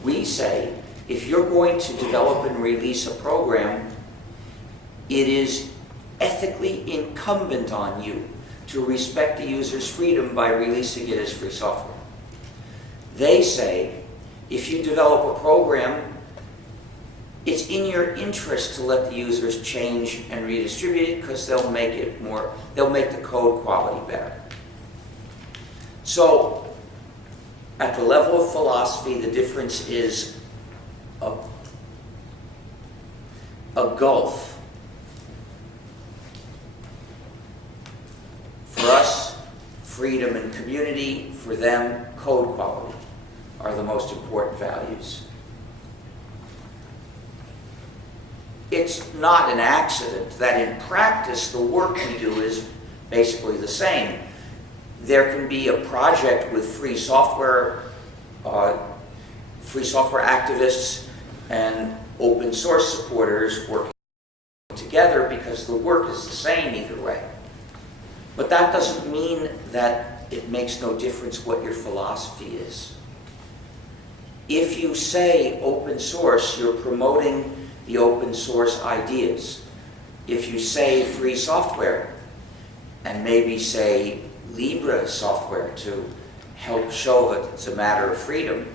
We say, if you're going to develop and release a program, it is ethically incumbent on you to respect the user's freedom by releasing it as free software. They say, if you develop a program, it's in your interest to let the users change and redistribute it because they'll make the code quality better. So, at the level of philosophy, the difference is a gulf. For us, freedom and community. For them, code quality are the most important values. It's not an accident that in practice the work we do is basically the same. There can be a project with free software activists and open source supporters working together because the work is the same either way. But that doesn't mean that it makes no difference what your philosophy is. If you say open source, you're promoting the open source ideas. If you say free software, and maybe say Libre software to help show that it's a matter of freedom,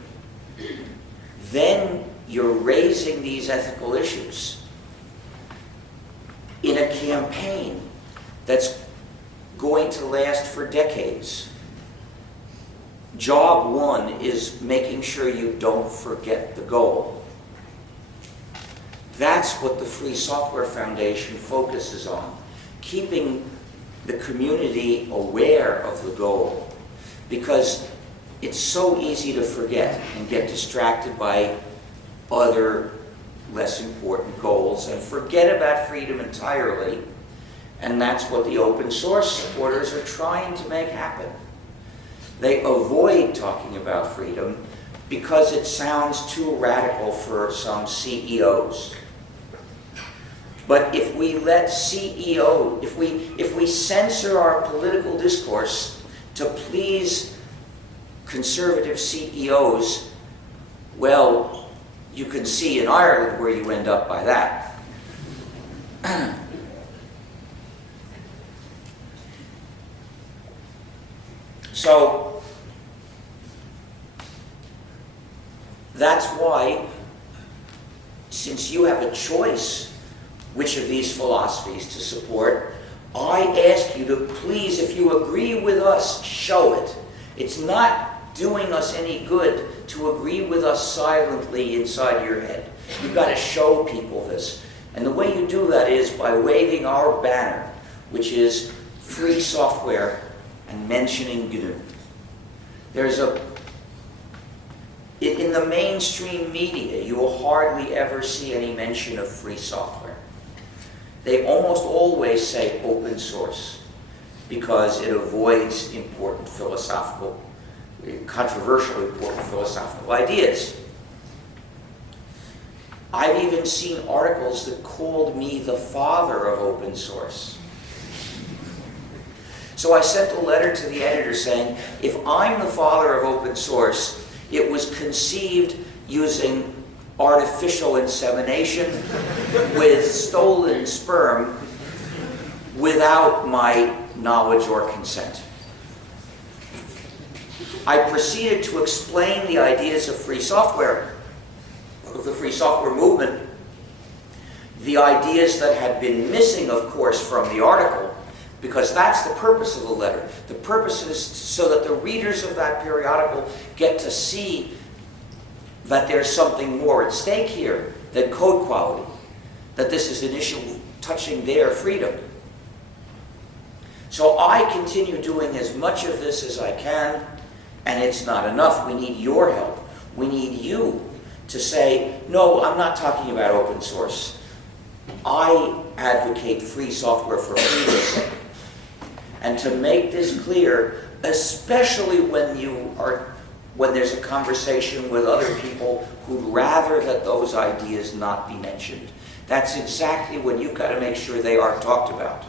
then you're raising these ethical issues in a campaign that's going to last for decades. Job one is making sure you don't forget the goal. That's what the Free Software Foundation focuses on, keeping the community aware of the goal, because it's so easy to forget and get distracted by other less important goals and forget about freedom entirely. And that's what the open source supporters are trying to make happen. They avoid talking about freedom because it sounds too radical for some CEOs. But if we let if we censor our political discourse to please conservative CEOs, well, you can see in Ireland where you end up by that. So that's why, since you have a choice which of these philosophies to support, I ask you to please, if you agree with us, show it. It's not doing us any good to agree with us silently inside your head. You've got to show people this. And the way you do that is by waving our banner, which is free software, and mentioning GNU. There's in the mainstream media, you will hardly ever see any mention of free software. They almost always say open source because it avoids important philosophical, controversial important philosophical ideas. I've even seen articles that called me the father of open source. So I sent a letter to the editor saying, if I'm the father of open source, it was conceived using artificial insemination with stolen sperm without my knowledge or consent. I proceeded to explain the ideas of free software, of the free software movement, the ideas that had been missing, of course, from the article, because that's the purpose of the letter. The purpose is so that the readers of that periodical get to see that there's something more at stake here than code quality, that this is an issue touching their freedom. So I continue doing as much of this as I can, and it's not enough. We need your help. We need you to say, no, I'm not talking about open source. I advocate free software for freedom's sake. And to make this clear, especially when there's a conversation with other people who'd rather that those ideas not be mentioned. That's exactly when you've got to make sure they are talked about.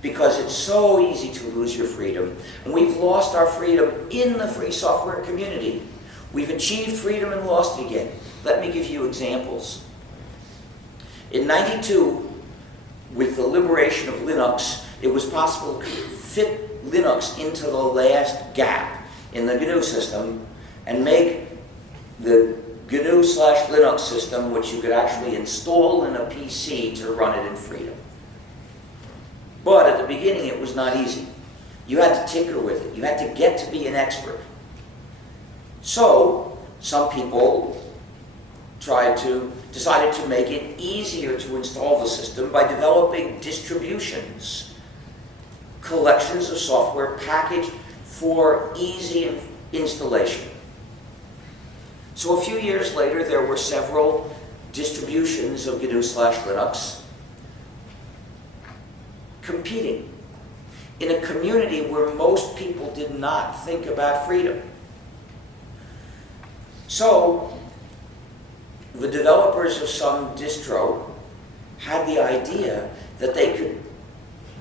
Because it's so easy to lose your freedom. And we've lost our freedom in the free software community. We've achieved freedom and lost it again. Let me give you examples. In '92, with the liberation of Linux, it was possible to fit Linux into the last gap in the GNU system and make the gnu+linux system, which you could actually install in a PC to run it in freedom. But at the beginning, it was not easy. You had to tinker with it. You had to get to be an expert. So some people decided to make it easier to install the system by developing distributions, collections of software packaged for easy installation. So a few years later, there were several distributions of gnu+linux competing in a community where most people did not think about freedom. So the developers of some distro had the idea that they could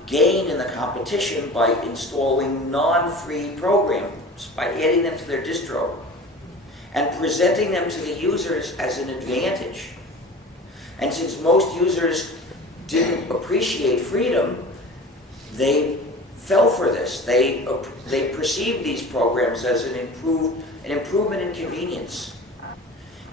gain in the competition by installing non-free programs, by adding them to their distro, and presenting them to the users as an advantage. And since most users didn't appreciate freedom, they fell for this. They perceived these programs as an improvement in convenience.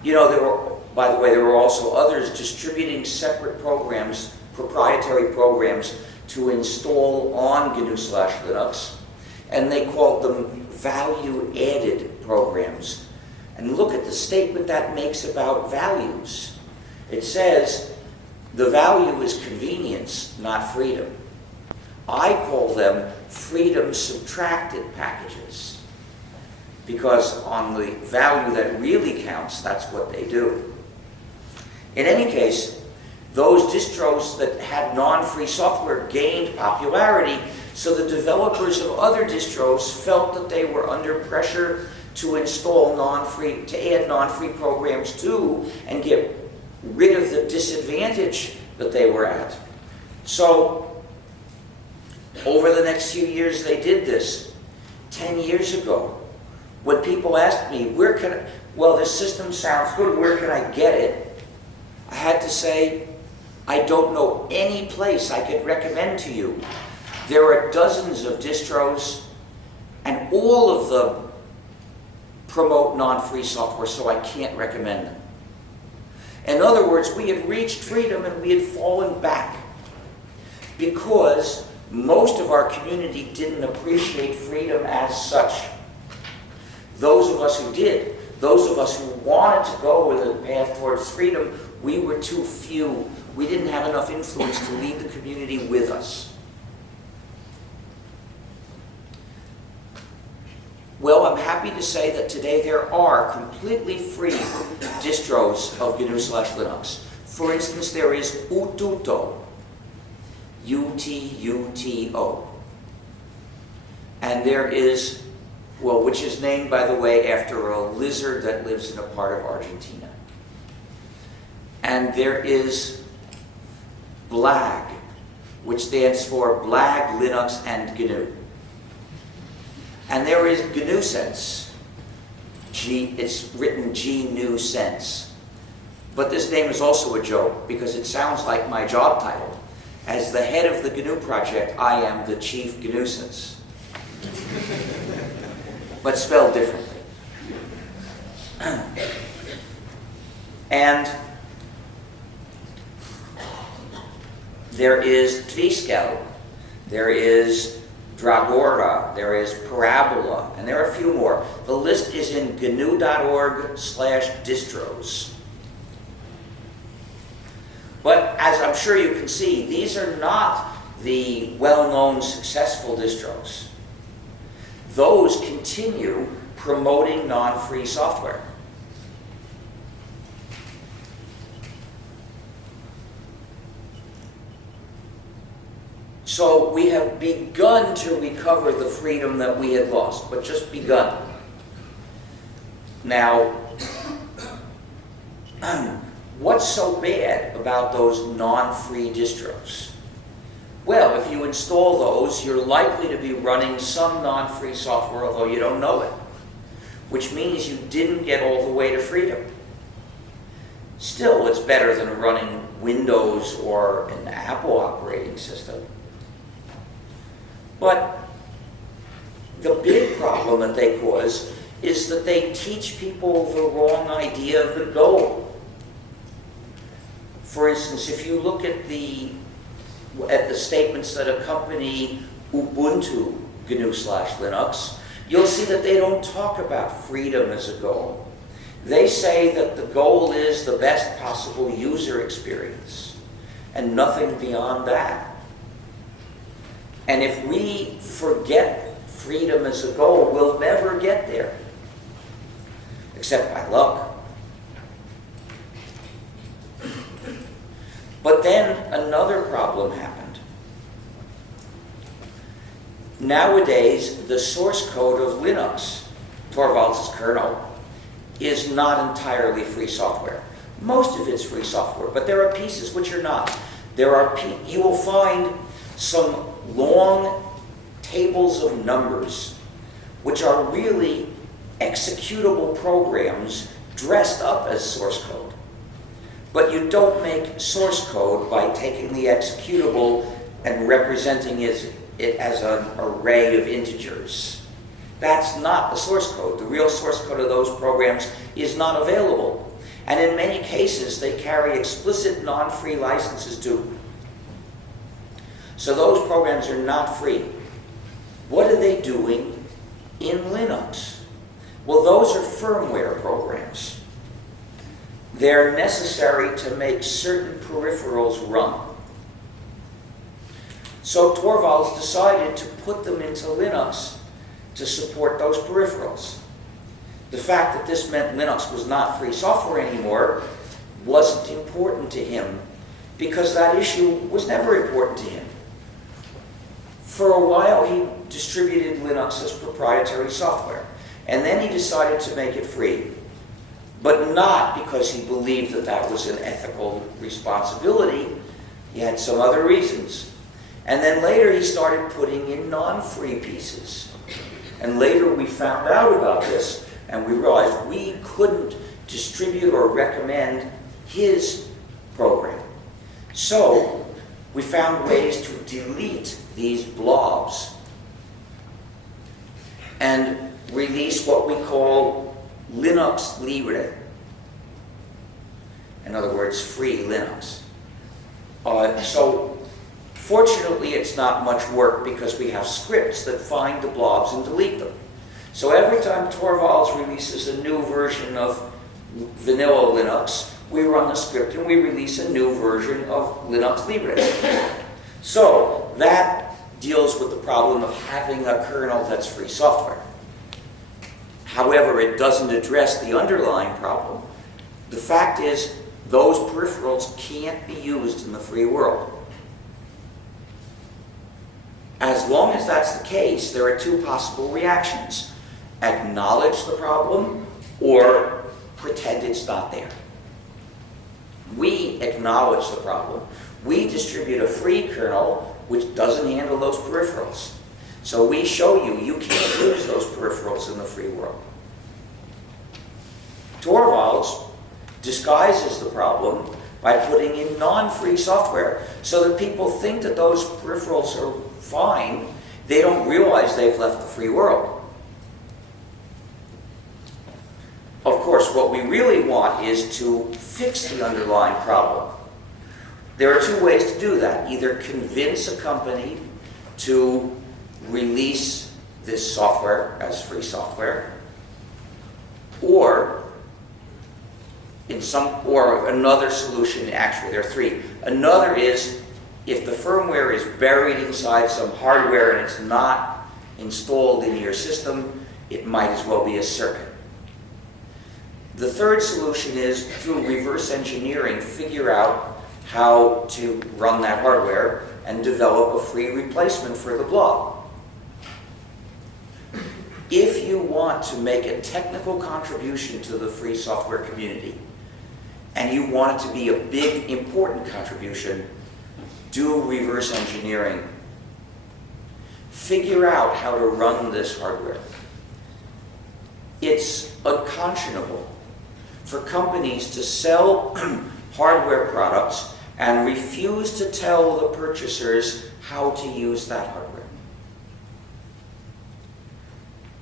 You know, by the way, there were also others distributing separate programs, proprietary programs, to install on gnu/linux, and they called them value-added programs. And look at the statement that makes about values. It says, the value is convenience, not freedom. I call them freedom-subtracted packages, because on the value that really counts, that's what they do. In any case, those distros that had non-free software gained popularity, so the developers of other distros felt that they were under pressure to install non-free, to add non-free programs too, and get rid of the disadvantage that they were at. So, over the next few years they did this. 10 years ago, when people asked me, where can I, well, this system sounds good, where can I get it? I had to say, I don't know any place I could recommend to you. There are dozens of distros, and all of them promote non-free software, so I can't recommend them. In other words, we had reached freedom and we had fallen back because most of our community didn't appreciate freedom as such. Those of us who did, those of us who wanted to go with a path towards freedom, we were too few. We didn't have enough influence to lead the community with us. Well, I'm happy to say that today there are completely free distros of gnu/linux. For instance, there is Ututo, U-T-U-T-O. And there is, well, which is named, by the way, after a lizard that lives in a part of Argentina. And there is BLAG, which stands for BLAG, Linux, and GNU. And there is gnu+sense. It's written gnu+sense. But this name is also a joke because it sounds like my job title. As the head of the GNU project, I am the chief gnu+sense. But spelled differently. And there is Triskel, there is Dragora, there is Parabola, and there are a few more. The list is in gnu.org/distros. But as I'm sure you can see, these are not the well-known successful distros. Those continue promoting non-free software. So we have begun to recover the freedom that we had lost, but just begun. Now, what's so bad about those non-free distros? Well, if you install those, you're likely to be running some non-free software, although you don't know it, which means you didn't get all the way to freedom. Still, it's better than running Windows or an Apple operating system. But the big problem that they cause is that they teach people the wrong idea of the goal. For instance, if you look at the statements that accompany Ubuntu gnu/linux, you'll see that they don't talk about freedom as a goal. They say that the goal is the best possible user experience, and nothing beyond that. And if we forget freedom as a goal, we'll never get there, except by luck. But then another problem happened. Nowadays, the source code of Linux, Torvalds' kernel, is not entirely free software. Most of it's free software, but there are pieces which are not. You will find some long tables of numbers, which are really executable programs dressed up as source code. But you don't make source code by taking the executable and representing it as an array of integers. That's not the source code. The real source code of those programs is not available. And in many cases, they carry explicit non-free licenses too. So those programs are not free. What are they doing in Linux? Well, those are firmware programs. They're necessary to make certain peripherals run. So Torvalds decided to put them into Linux to support those peripherals. The fact that this meant Linux was not free software anymore wasn't important to him because that issue was never important to him. For a while, he distributed Linux as proprietary software, and then he decided to make it free, but not because he believed that that was an ethical responsibility. He had some other reasons. And then later he started putting in non-free pieces. And later we found out about this, and we realized we couldn't distribute or recommend his program. So we found ways to delete these blobs and release what we call Linux Libre. In other words, free Linux. So fortunately, it's not much work because we have scripts that find the blobs and delete them. So every time Torvalds releases a new version of vanilla Linux, we run the script and we release a new version of Linux Libre. So that deals with the problem of having a kernel that's free software. However, it doesn't address the underlying problem. The fact is, those peripherals can't be used in the free world. As long as that's the case, there are two possible reactions. Acknowledge the problem or pretend it's not there. We acknowledge the problem. We distribute a free kernel which doesn't handle those peripherals. So we show you, you can't use those peripherals in the free world. Torvalds disguises the problem by putting in non-free software so that people think that those peripherals are fine. They don't realize they've left the free world. Of course, what we really want is to fix the underlying problem. There are two ways to do that. Either convince a company to release this software as free software, or another solution. Actually, there are three. Another is if the firmware is buried inside some hardware and it's not installed in your system, it might as well be a circuit. The third solution is, through reverse engineering, figure out how to run that hardware and develop a free replacement for the blob. If you want to make a technical contribution to the free software community, and you want it to be a big, important contribution, do reverse engineering. Figure out how to run this hardware. It's unconscionable for companies to sell hardware products and refuse to tell the purchasers how to use that hardware.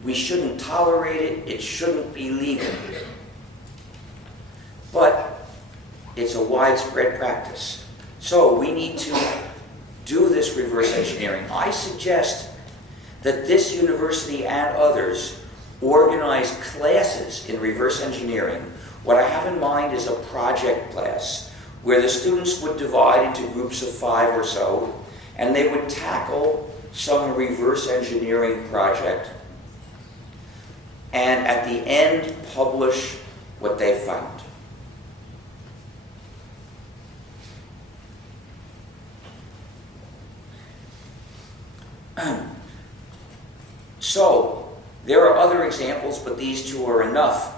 We shouldn't tolerate it. It shouldn't be legal. But it's a widespread practice. So we need to do this reverse engineering. I suggest that this university and others organize classes in reverse engineering. What I have in mind is a project class where the students would divide into groups of 5 or so, and they would tackle some reverse engineering project, and at the end publish what they found. So, there are other examples, but these two are enough.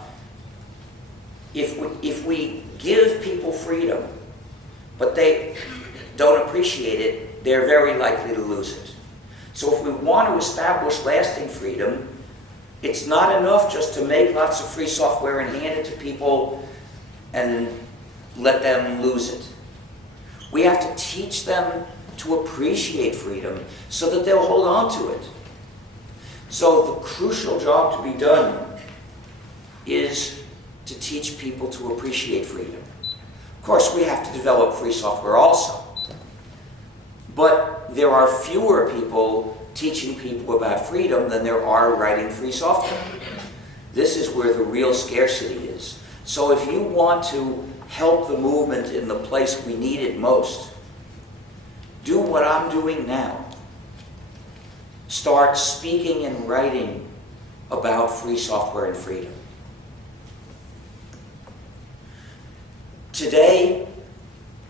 If we give people freedom, but they don't appreciate it, they're very likely to lose it. So if we want to establish lasting freedom, it's not enough just to make lots of free software and hand it to people and let them lose it. We have to teach them to appreciate freedom so that they'll hold on to it. So the crucial job to be done is to to teach people to appreciate freedom. Of course, we have to develop free software also. But there are fewer people teaching people about freedom than there are writing free software. This is where the real scarcity is. So if you want to help the movement in the place we need it most, do what I'm doing now. Start speaking and writing about free software and freedom. Today,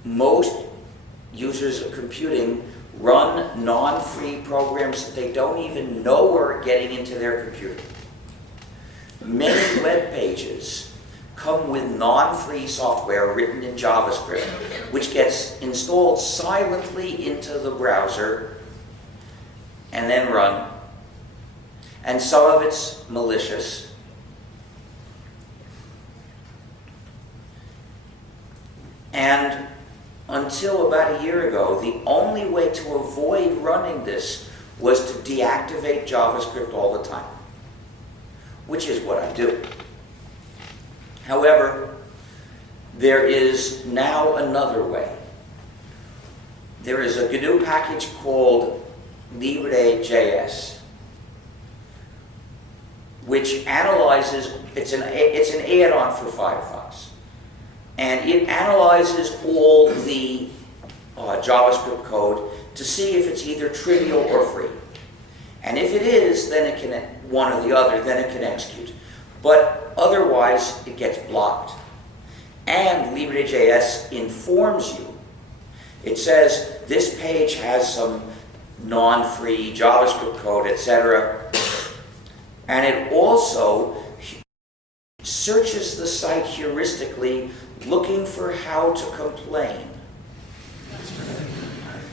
most users of computing run non-free programs that they don't even know are getting into their computer. Many web pages come with non-free software written in JavaScript, which gets installed silently into the browser and then run. And some of it's malicious. And until about a year ago, the only way to avoid running this was to deactivate JavaScript all the time, which is what I do. However, there is now another way. There is a GNU package called Libre.js, which analyzes, it's an add-on for Firefox, and it analyzes all the JavaScript code to see if it's either trivial or free. And if it is, then it can, one or the other, then it can execute. But otherwise, it gets blocked. And Libre.js informs you. It says, this page has some non-free JavaScript code, etc. And it also searches the site heuristically, looking for how to complain.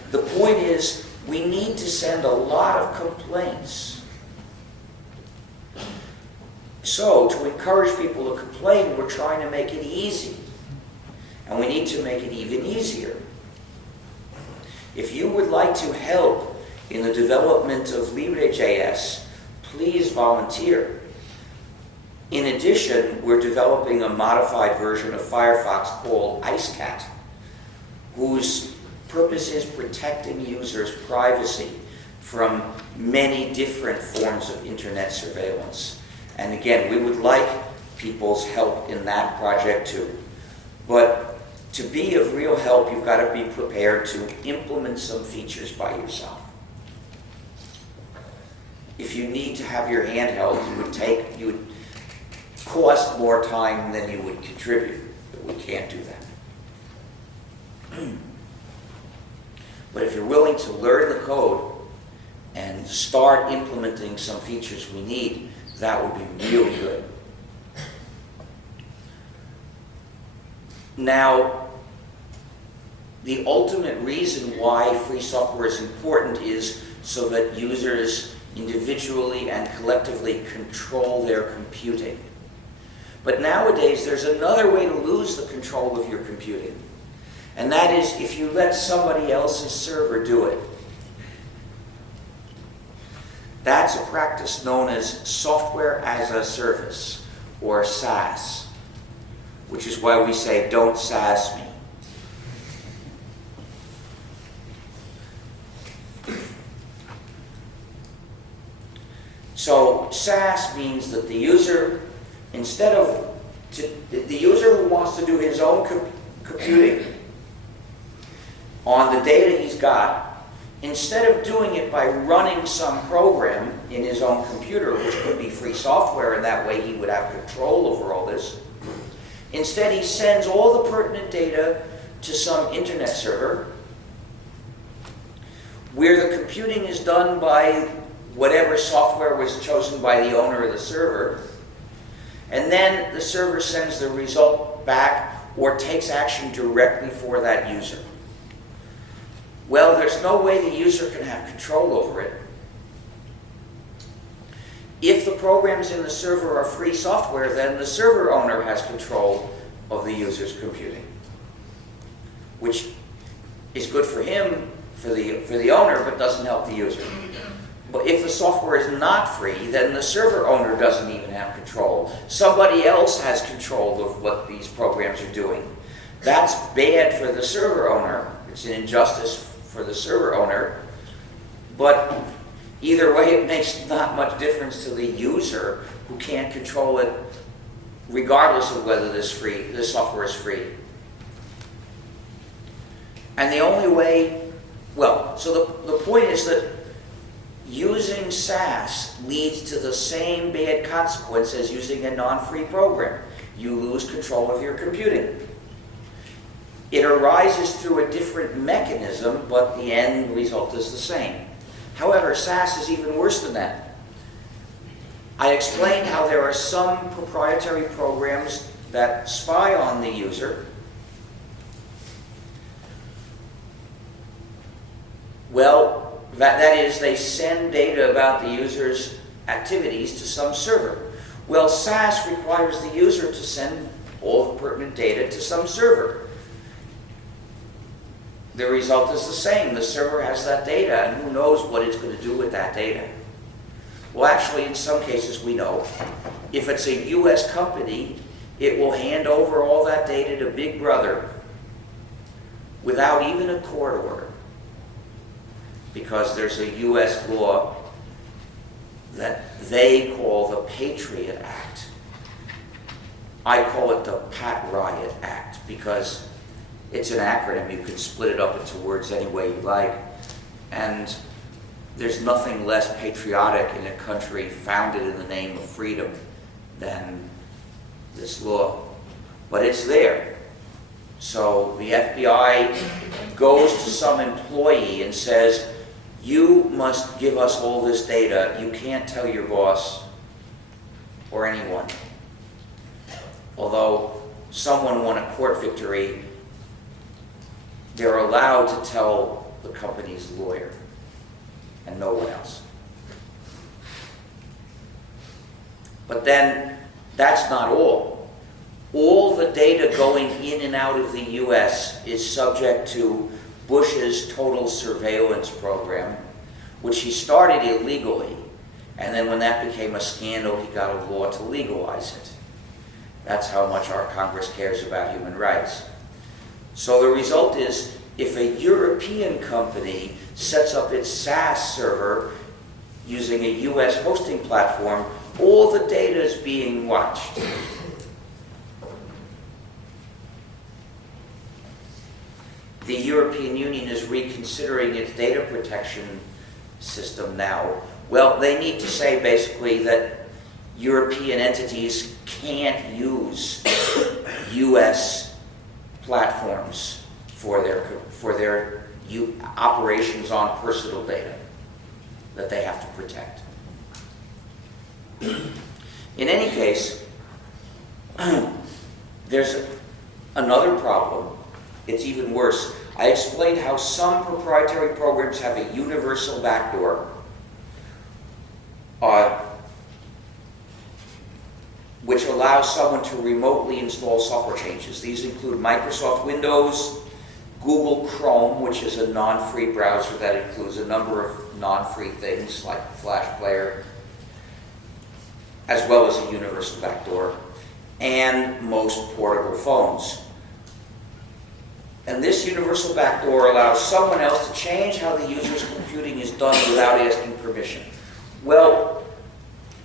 The point is, we need to send a lot of complaints. So, to encourage people to complain, we're trying to make it easy. And we need to make it even easier. If you would like to help in the development of Libre.js, please volunteer. In addition, we're developing a modified version of Firefox called IceCat, whose purpose is protecting users' privacy from many different forms of internet surveillance. And again, we would like people's help in that project too. But to be of real help, you've got to be prepared to implement some features by yourself. If you need to have your hand held, you would cost more time than you would contribute, but we can't do that. But if you're willing to learn the code and start implementing some features we need, that would be really good. Now, the ultimate reason why free software is important is so that users individually and collectively control their computing. But nowadays, there's another way to lose the control of your computing. And that is if you let somebody else's server do it. That's a practice known as software as a service, or SaaS, which is why we say, don't SaaS me. So SaaS means that the user, the user who wants to do his own computing on the data he's got, instead of doing it by running some program in his own computer, which could be free software, and that way he would have control over all this, instead he sends all the pertinent data to some internet server where the computing is done by whatever software was chosen by the owner of the server, and then the server sends the result back or takes action directly for that user. Well, there's no way the user can have control over it. If the programs in the server are free software, then the server owner has control of the user's computing, which is good for him, for the owner, but doesn't help the user. But if the software is not free, then the server owner doesn't even have control. Somebody else has control of what these programs are doing. That's bad for the server owner. It's an injustice for the server owner. But either way, it makes not much difference to the user who can't control it, regardless of whether this software is free. And the only way, well, so the point is that using SAS leads to the same bad consequence as using a non-free program. You lose control of your computing. It arises through a different mechanism, but the end result is the same. However, SAS is even worse than that. I explained how there are some proprietary programs that spy on the user. Well, that is, they send data about the user's activities to some server. Well, SAS requires the user to send all the pertinent data to some server. The result is the same. The server has that data, and who knows what it's going to do with that data. Well, actually, in some cases, we know. If it's a US company, it will hand over all that data to Big Brother without even a court order, because there's a US law that they call the Patriot Act. I call it the Pat Riot Act because it's an acronym. You can split it up into words any way you like. And there's nothing less patriotic in a country founded in the name of freedom than this law. But it's there. So the FBI goes to some employee and says, you must give us all this data. You can't tell your boss or anyone. Although someone won a court victory, they're allowed to tell the company's lawyer and no one else. But then that's not all. All the data going in and out of the US is subject to Bush's total surveillance program, which he started illegally, and then when that became a scandal, he got a law to legalize it. That's how much our Congress cares about human rights. So the result is, if a European company sets up its SAS server using a US hosting platform, all the data is being watched. The European Union is reconsidering its data protection system now. Well, they need to say basically that European entities can't use US platforms for their operations on personal data that they have to protect. In any case, there's another problem. It's even worse. I explained how some proprietary programs have a universal backdoor, which allows someone to remotely install software changes. These include Microsoft Windows, Google Chrome, which is a non-free browser that includes a number of non-free things like Flash Player, as well as a universal backdoor, and most portable phones. And this universal backdoor allows someone else to change how the user's computing is done without asking permission. Well,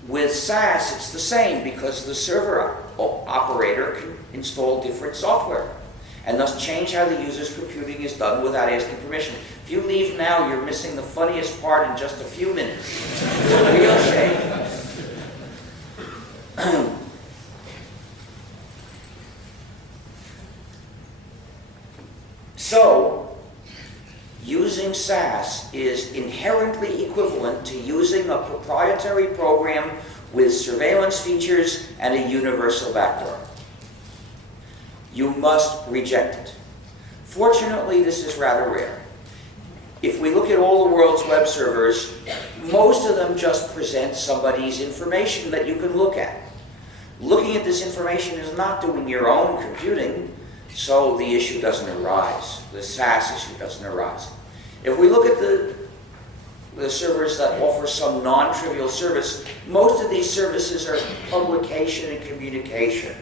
with SAS, it's the same because the server operator can install different software and thus change how the user's computing is done without asking permission. If you leave now, you're missing the funniest part in just a few minutes. It's a real shame. So, using SAS is inherently equivalent to using a proprietary program with surveillance features and a universal backdoor. You must reject it. Fortunately, this is rather rare. If we look at all the world's web servers, most of them just present somebody's information that you can look at. Looking at this information is not doing your own computing, so the issue doesn't arise. The SAS issue doesn't arise. If we look at the the servers that offer some non-trivial service. Most of these services are publication and communication.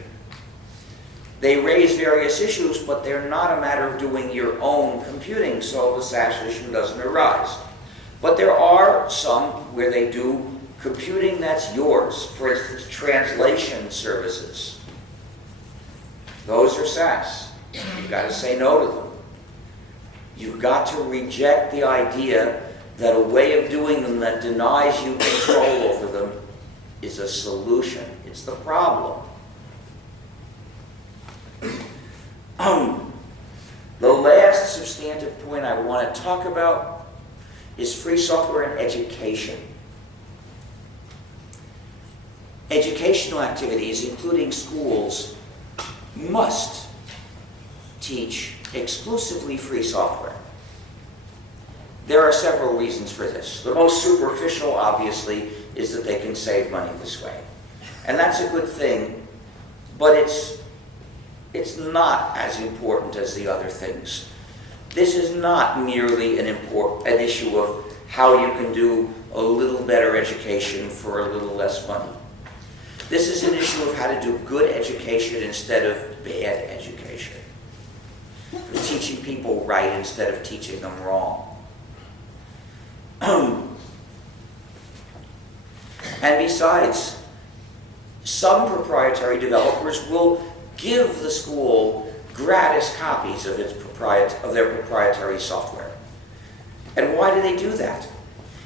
They raise various issues, but they're not a matter of doing your own computing, so the SAS issue doesn't arise. But there are some where they do computing that's yours. For instance, translation services. Those are SAS. You've got to say no to them. You've got to reject the idea that a way of doing them that denies you control over them is a solution. It's the problem. The last substantive point I want to talk about is free software and education. Educational activities, including schools, must teach exclusively free software. There are several reasons for this. The most superficial, obviously, is that they can save money this way. And that's a good thing, but it's not as important as the other things. This is not merely an issue of how you can do a little better education for a little less money. This is an issue of how to do good education instead of bad education. For teaching people right instead of teaching them wrong. And besides, some proprietary developers will give the school gratis copies of their proprietary software. And why do they do that?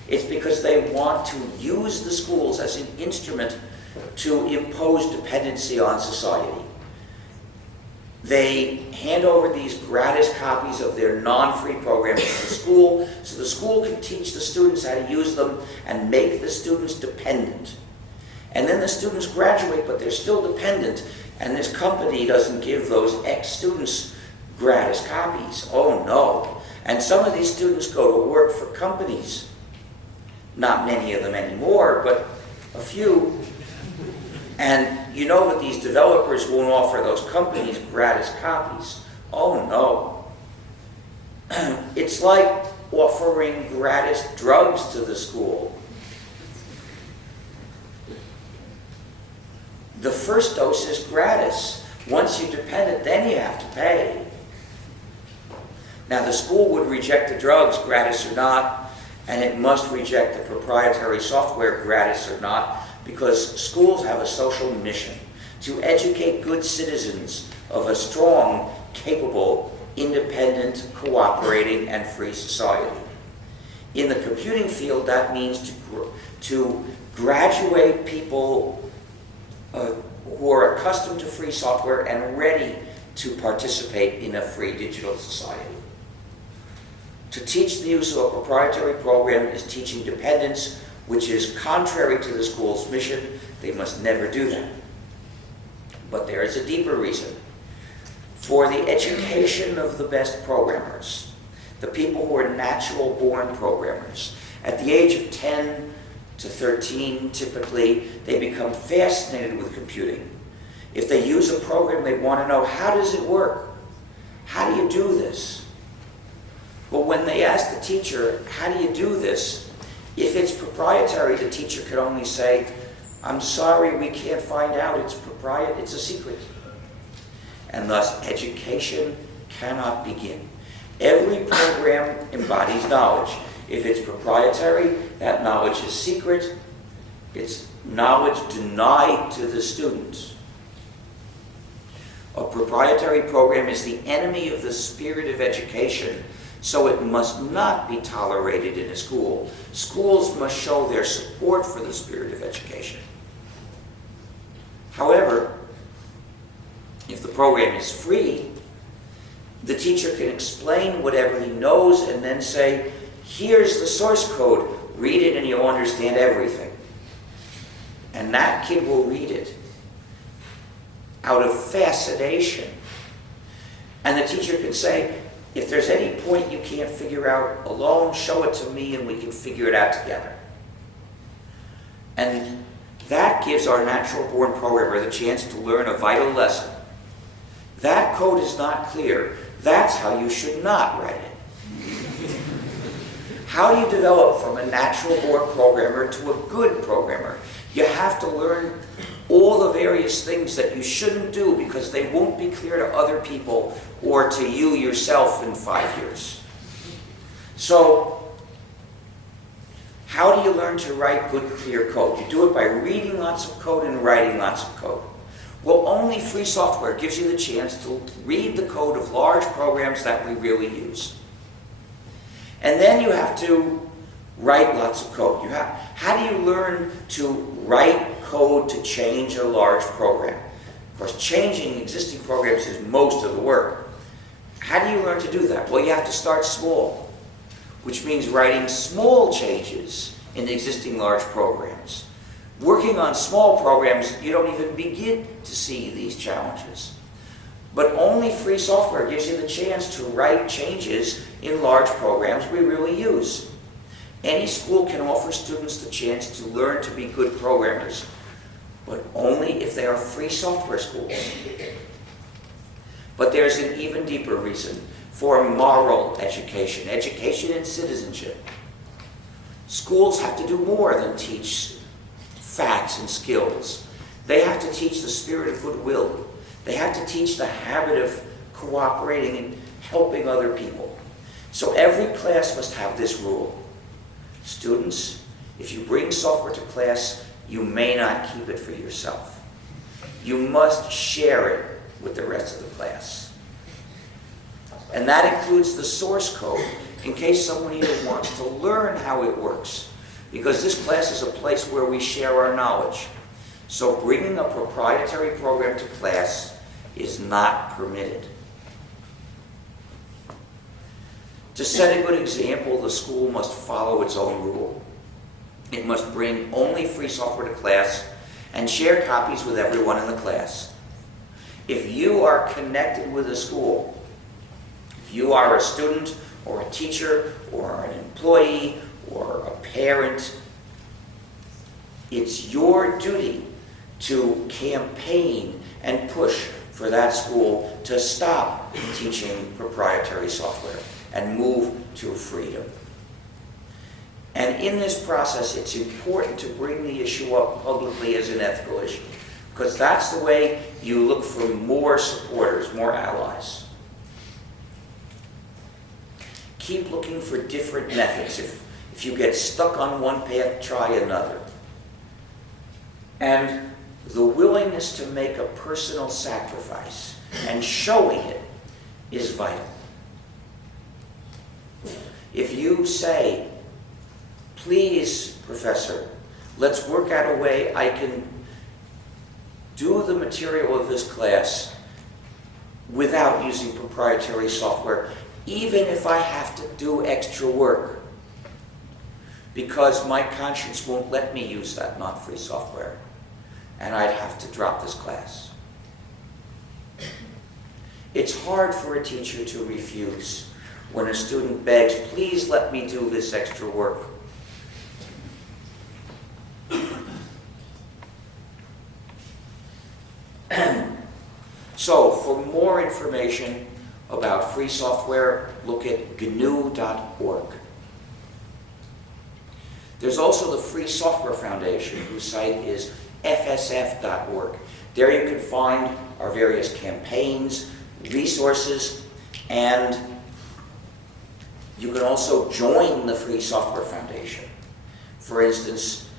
It's because they want to use the schools as an instrument to impose dependency on society. They hand over these gratis copies of their non-free programs to the school, so the school can teach the students how to use them and make the students dependent. And then the students graduate, but they're still dependent, and this company doesn't give those ex-students gratis copies. Oh no. And some of these students go to work for companies. Not many of them anymore, but a few. And you know that these developers won't offer those companies gratis copies. Oh no. It's like offering gratis drugs to the school. The first dose is gratis. Once you're dependent, then you have to pay. Now the school would reject the drugs, gratis or not, and it must reject the proprietary software, gratis or not, because schools have a social mission to educate good citizens of a strong, capable, independent, cooperating, and free society. In the computing field, that means to graduate people who are accustomed to free software and ready to participate in a free digital society. To teach the use of a proprietary program is teaching dependence, which is contrary to the school's mission. They must never do that. But there is a deeper reason. For the education of the best programmers, the people who are natural-born programmers, at the age of 10 to 13, typically, they become fascinated with computing. If they use a program, they want to know, how does it work? How do you do this? But when they ask the teacher, how do you do this? If it's proprietary, the teacher could only say, I'm sorry, we can't find out, it's a secret. And thus, education cannot begin. Every program embodies knowledge. If it's proprietary, that knowledge is secret. It's knowledge denied to the students. A proprietary program is the enemy of the spirit of education, so it must not be tolerated in a school. Schools must show their support for the spirit of education. However, if the program is free, the teacher can explain whatever he knows and then say, here's the source code, read it and you'll understand everything. And that kid will read it out of fascination. And the teacher can say, if there's any point you can't figure out alone, show it to me and we can figure it out together. And that gives our natural-born programmer the chance to learn a vital lesson. That code is not clear. That's how you should not write it. How do you develop from a natural born programmer to a good programmer? You have to learn all the various things that you shouldn't do because they won't be clear to other people or to you yourself in 5 years. So, how do you learn to write good, clear code? You do it by reading lots of code and writing lots of code. Well, only free software gives you the chance to read the code of large programs that we really use. And then you have to write lots of code. How do you learn to write code to change a large program? Of course, changing existing programs is most of the work. How do you learn to do that? Well, you have to start small, which means writing small changes in the existing large programs. Working on small programs, you don't even begin to see these challenges. But only free software gives you the chance to write changes in large programs we really use. Any school can offer students the chance to learn to be good programmers, but only if they are free software schools. But there's an even deeper reason for moral education, education in citizenship. Schools have to do more than teach facts and skills. They have to teach the spirit of goodwill. They have to teach the habit of cooperating and helping other people. So every class must have this rule. Students, if you bring software to class, you may not keep it for yourself. You must share it with the rest of the class. And that includes the source code, in case someone even wants to learn how it works. Because this class is a place where we share our knowledge. So bringing a proprietary program to class is not permitted. To set a good example, the school must follow its own rule. It must bring only free software to class and share copies with everyone in the class. If you are connected with a school, if you are a student or a teacher or an employee or a parent, it's your duty to campaign and push for that school to stop teaching proprietary software and move to freedom. And in this process, it's important to bring the issue up publicly as an ethical issue, because that's the way you look for more supporters, more allies. Keep looking for different methods. If you get stuck on one path, try another. And the willingness to make a personal sacrifice and showing it is vital. If you say, please, professor, let's work out a way I can do the material of this class without using proprietary software, even if I have to do extra work, because my conscience won't let me use that not-free software, and I'd have to drop this class. It's hard for a teacher to refuse when a student begs, please let me do this extra work. So, for more information about free software, look at gnu.org. There's also the Free Software Foundation, whose site is fsf.org. There you can find our various campaigns, resources, and you can also join the Free Software Foundation. For instance,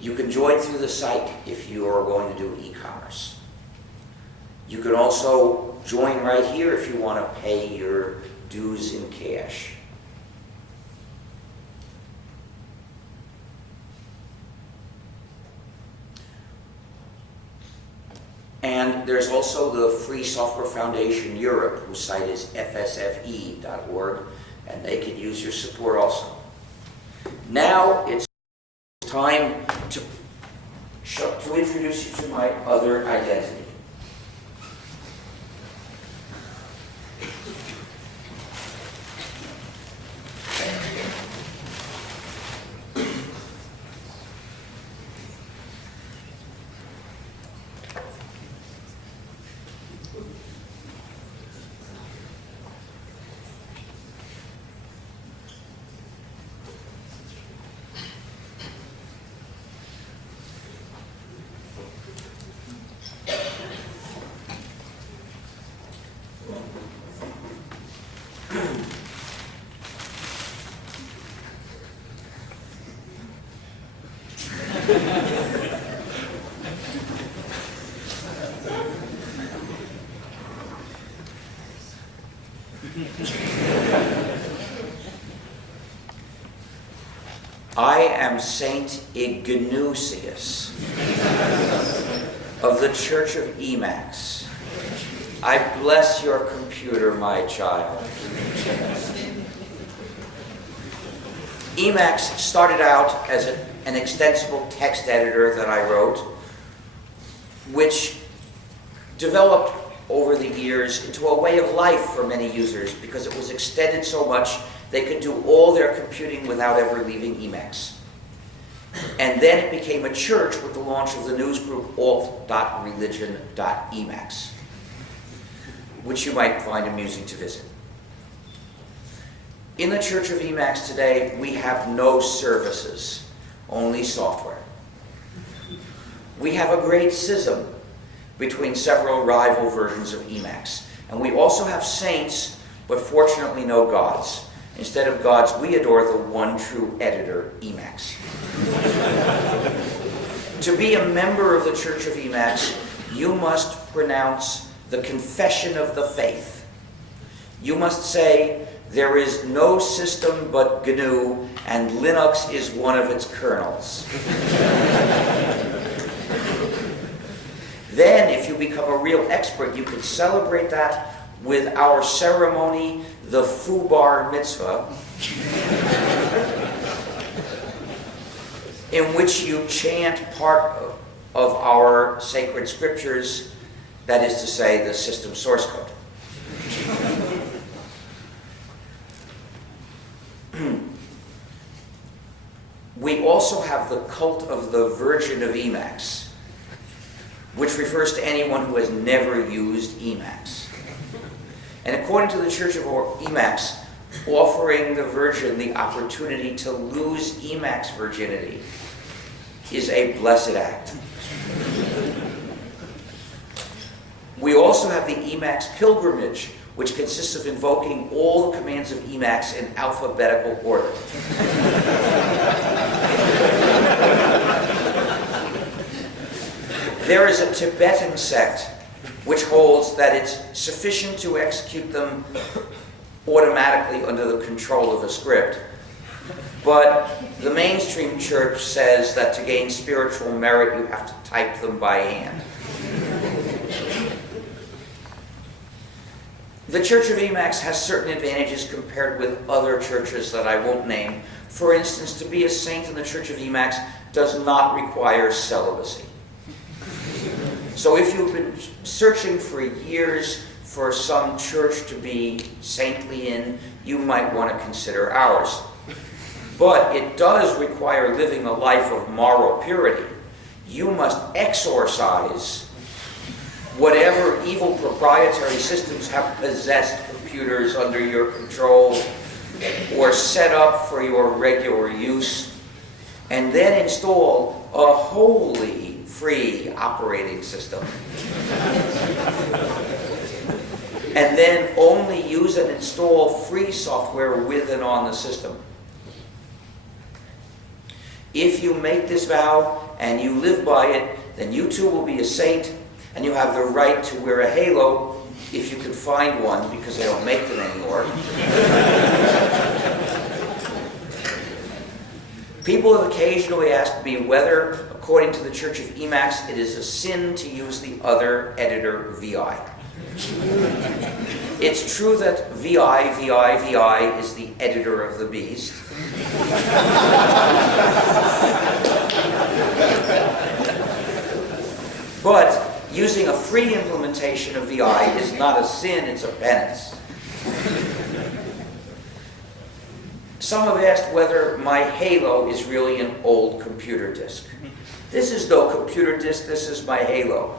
you can join through the site if you are going to do e-commerce. You can also join right here if you want to pay your dues in cash. And there's also the Free Software Foundation Europe, whose site is fsfe.org, and they can use your support also. Now it's time to introduce you to my other identity. I am Saint Ignatius of the Church of Emacs. I bless your computer, my child. Emacs started out as an extensible text editor that I wrote, which developed over the years into a way of life for many users because it was extended so much they could do all their computing without ever leaving Emacs. And then it became a church with the launch of the news group alt.religion.emacs, which you might find amusing to visit. In the Church of Emacs today, we have no services, only software. We have a great schism between several rival versions of Emacs. And we also have saints, but fortunately no gods. Instead of gods, we adore the one true editor, Emacs. To be a member of the Church of Emacs, you must pronounce the confession of the faith. You must say, there is no system but GNU, and Linux is one of its kernels. Then, if you become a real expert, you can celebrate that with our ceremony, the Fubar Mitzvah, in which you chant part of our sacred scriptures, that is to say, the system source code. We also have the cult of the Virgin of Emacs, which refers to anyone who has never used Emacs. And according to the Church of Emacs, offering the Virgin the opportunity to lose Emacs virginity is a blessed act. We also have the Emacs pilgrimage, which consists of invoking all the commands of Emacs in alphabetical order. There is a Tibetan sect which holds that it's sufficient to execute them automatically under the control of a script. But the mainstream church says that to gain spiritual merit, you have to type them by hand. The Church of Emacs has certain advantages compared with other churches that I won't name. For instance, to be a saint in the Church of Emacs does not require celibacy. So if you've been searching for years for some church to be saintly in, you might want to consider ours. But it does require living a life of moral purity. You must exorcise whatever evil proprietary systems have possessed computers under your control or set up for your regular use, and then install a wholly free operating system. And then only use and install free software with and on the system. If you make this vow and you live by it, then you too will be a saint, and you have the right to wear a halo if you can find one, because they don't make them anymore. People have occasionally asked me whether, according to the Church of Emacs, it is a sin to use the other editor, VI. It's true that VI is the editor of the beast. But using a free implementation of VI is not a sin, it's a penance. Some have asked whether my Halo is really an old computer disk. This is no computer disk, this is my Halo.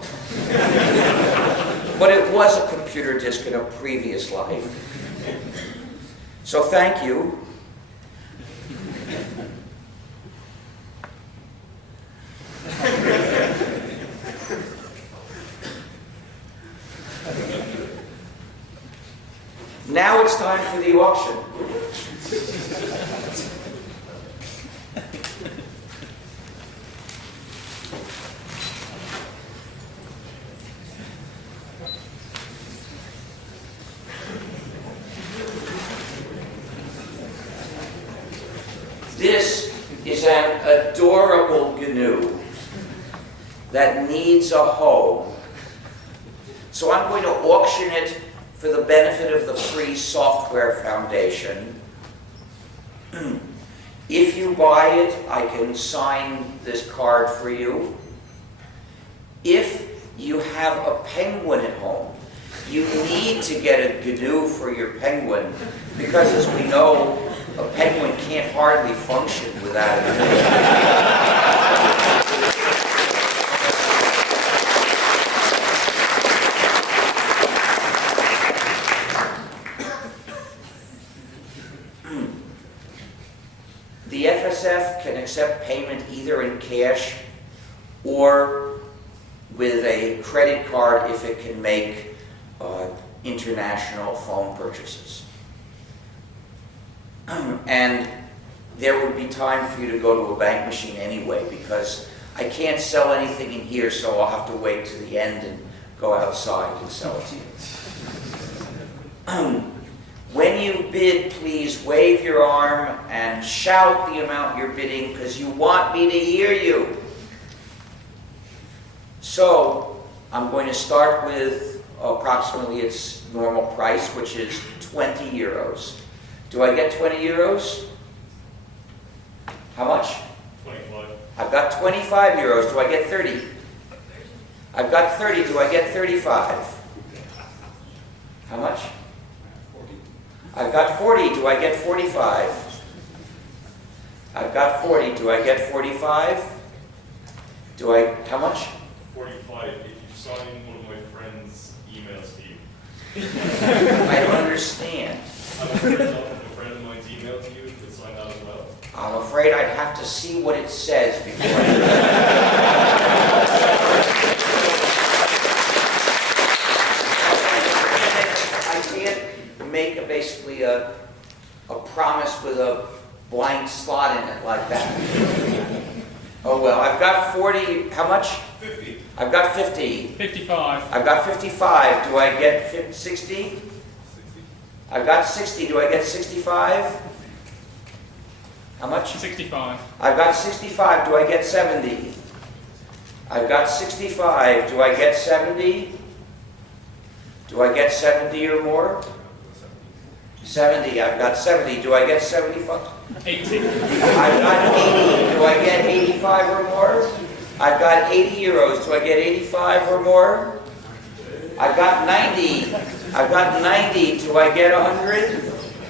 But it was a computer disk in a previous life. So thank you. Now it's it's time for the auction. This is an adorable GNU that needs a home. So I'm going to auction it for the benefit of the Free Software Foundation. If you buy it, I can sign this card for you. If you have a penguin at home, you need to get a GNU for your penguin, because as we know, a penguin can't hardly function without a GNU. The FSF can accept payment either in cash or with a credit card if it can make international phone purchases. And there would be time for you to go to a bank machine anyway, because I can't sell anything in here, so I'll have to wait to the end and go outside and sell it to you. When you bid, please wave your arm and shout the amount you're bidding, because you want me to hear you. So I'm going to start with approximately its normal price, which is 20 euros. Do I get 20 euros? How much? 25. I've got 25 euros. Do I get 30? I've got 30. Do I get 35? How much? 40. I've got 40. Do I get 45? I've got 40. Do I get 45? Do I, how much? 45 if you sign one of my friend's emails to you. I don't understand. I'm afraid not if a friend of mine's email to you, you could sign that as well. I'm afraid I'd have to see what it says before I can't make basically a promise with a blank slot in it like that. Oh well, I've got 40, how much? 50. I've got 50. 55. I've got 55. Do I get 60? 60. I've got 60. Do I get 65? How much? 65. I've got 65. Do I get 70? I've got 65. Do I get 70? Do I get 70 or more? 70. I've got 70. Do I get 75? 80. I've got 80. Do I get 85 or more? I've got 80 euros. Do I get 85 or more? I've got 90. I've got 90. Do I get 100?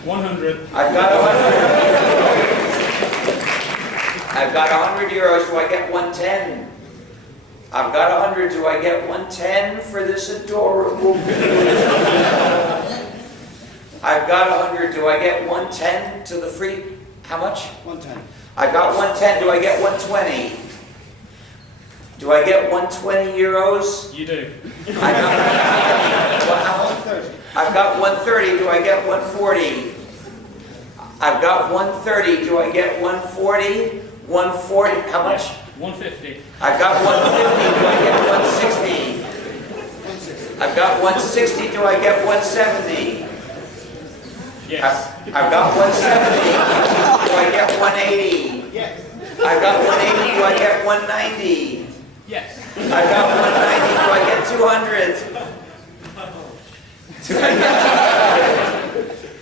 100. I've got 100. I've got 100 euros. Do I get 110? I've got 100. Do I get 110 for this adorable? I've got 100. Do I get 110 to the free? How much? 110. I've got 110. Do I get 120? Do I get 120 euros? You do. I got 130. I've got 130. Do I get 140? I've got 130. Do I get 140? 140. How much? 150. I've got 150. Do I get 160? I've got 160. Do I get 170? Yes. I've got 170. Do I get 180? Yes. I've got 180. Do I get 190? Yes. I've got 190. Do I get 200?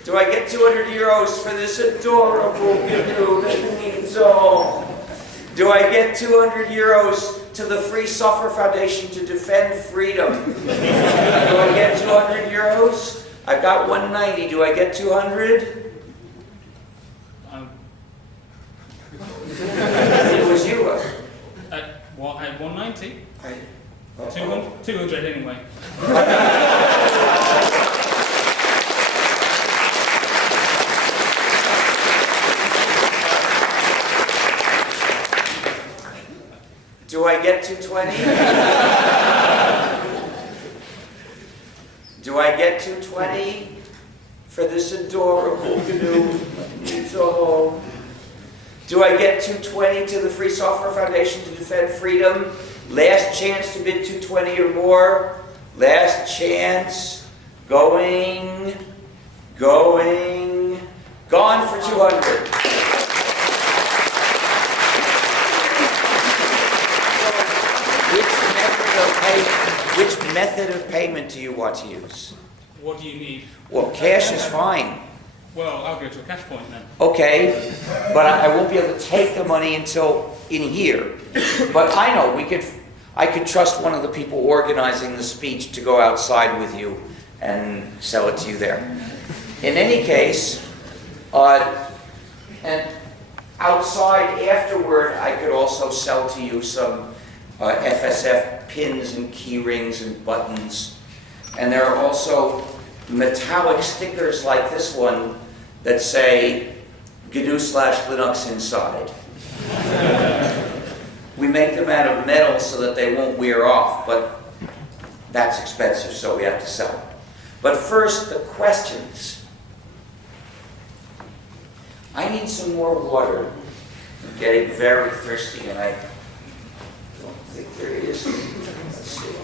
Do I get 200 euros for this adorable GNU that means all? Do I get 200 euros to the Free Software Foundation to defend freedom? Do I get 200 euros? I've got 190. Do I get 200? It was you. At 190. I, 200 anyway. Do I get 220? Do I get 220 for for this adorable GNU. So, do I get 220 to the Free Software Foundation to defend freedom? Last chance to bid 220 or more. Last chance. Going. Gone for 200. Which method of payment do you want to use? What do you need? Well, cash is fine. Well, I'll go to a cash point then. Okay, but I won't be able to take the money until in here. But I know I could trust one of the people organizing the speech to go outside with you and sell it to you there. In any case, and outside afterward, I could also sell to you some FSF pins and key rings and buttons. And there are also metallic stickers like this one that say gnu+linux inside. We make them out of metal so that they won't wear off, but that's expensive, so we have to sell them. But first, the questions. I need some more water. I'm getting very thirsty, and I don't think there is. Let's see.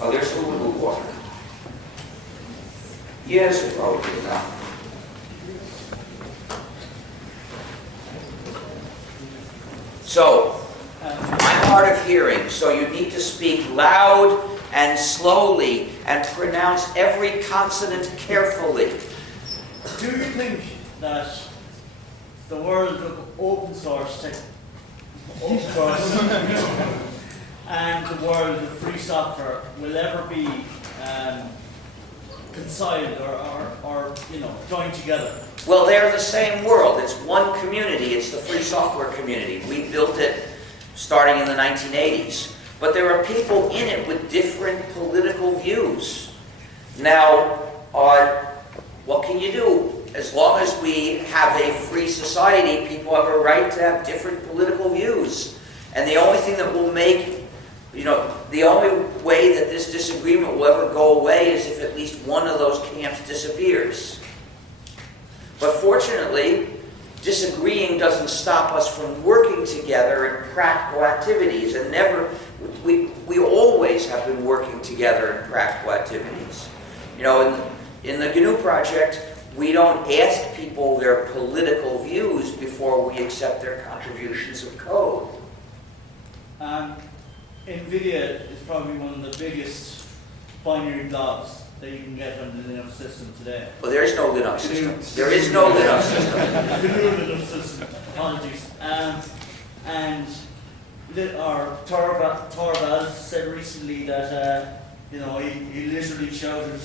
Oh, there's a little water. Yes, probably enough. So, I'm hard of hearing, so you need to speak loud and slowly and pronounce every consonant carefully. Do you think that the world of open source and the world of free software will ever be conciled or joined together? Well, they're the same world. It's one community. It's the free software community. We built it starting in the 1980s. But there are people in it with different political views. Now, what can you do? As long as we have a free society, people have a right to have different political views. And the only thing that will make, the only way that this disagreement will ever go away is if at least one of those camps disappears. But fortunately, disagreeing doesn't stop us from working together in practical activities, and we always have been working together in practical activities. In the GNU project, we don't ask people their political views before we accept their contributions of code. NVIDIA is probably one of the biggest binary blobs that you can get on the Linux system today. Well, there is no Linux system. There is no Linux system. Linux system. Apologies. And our Torvald said recently that he literally shouted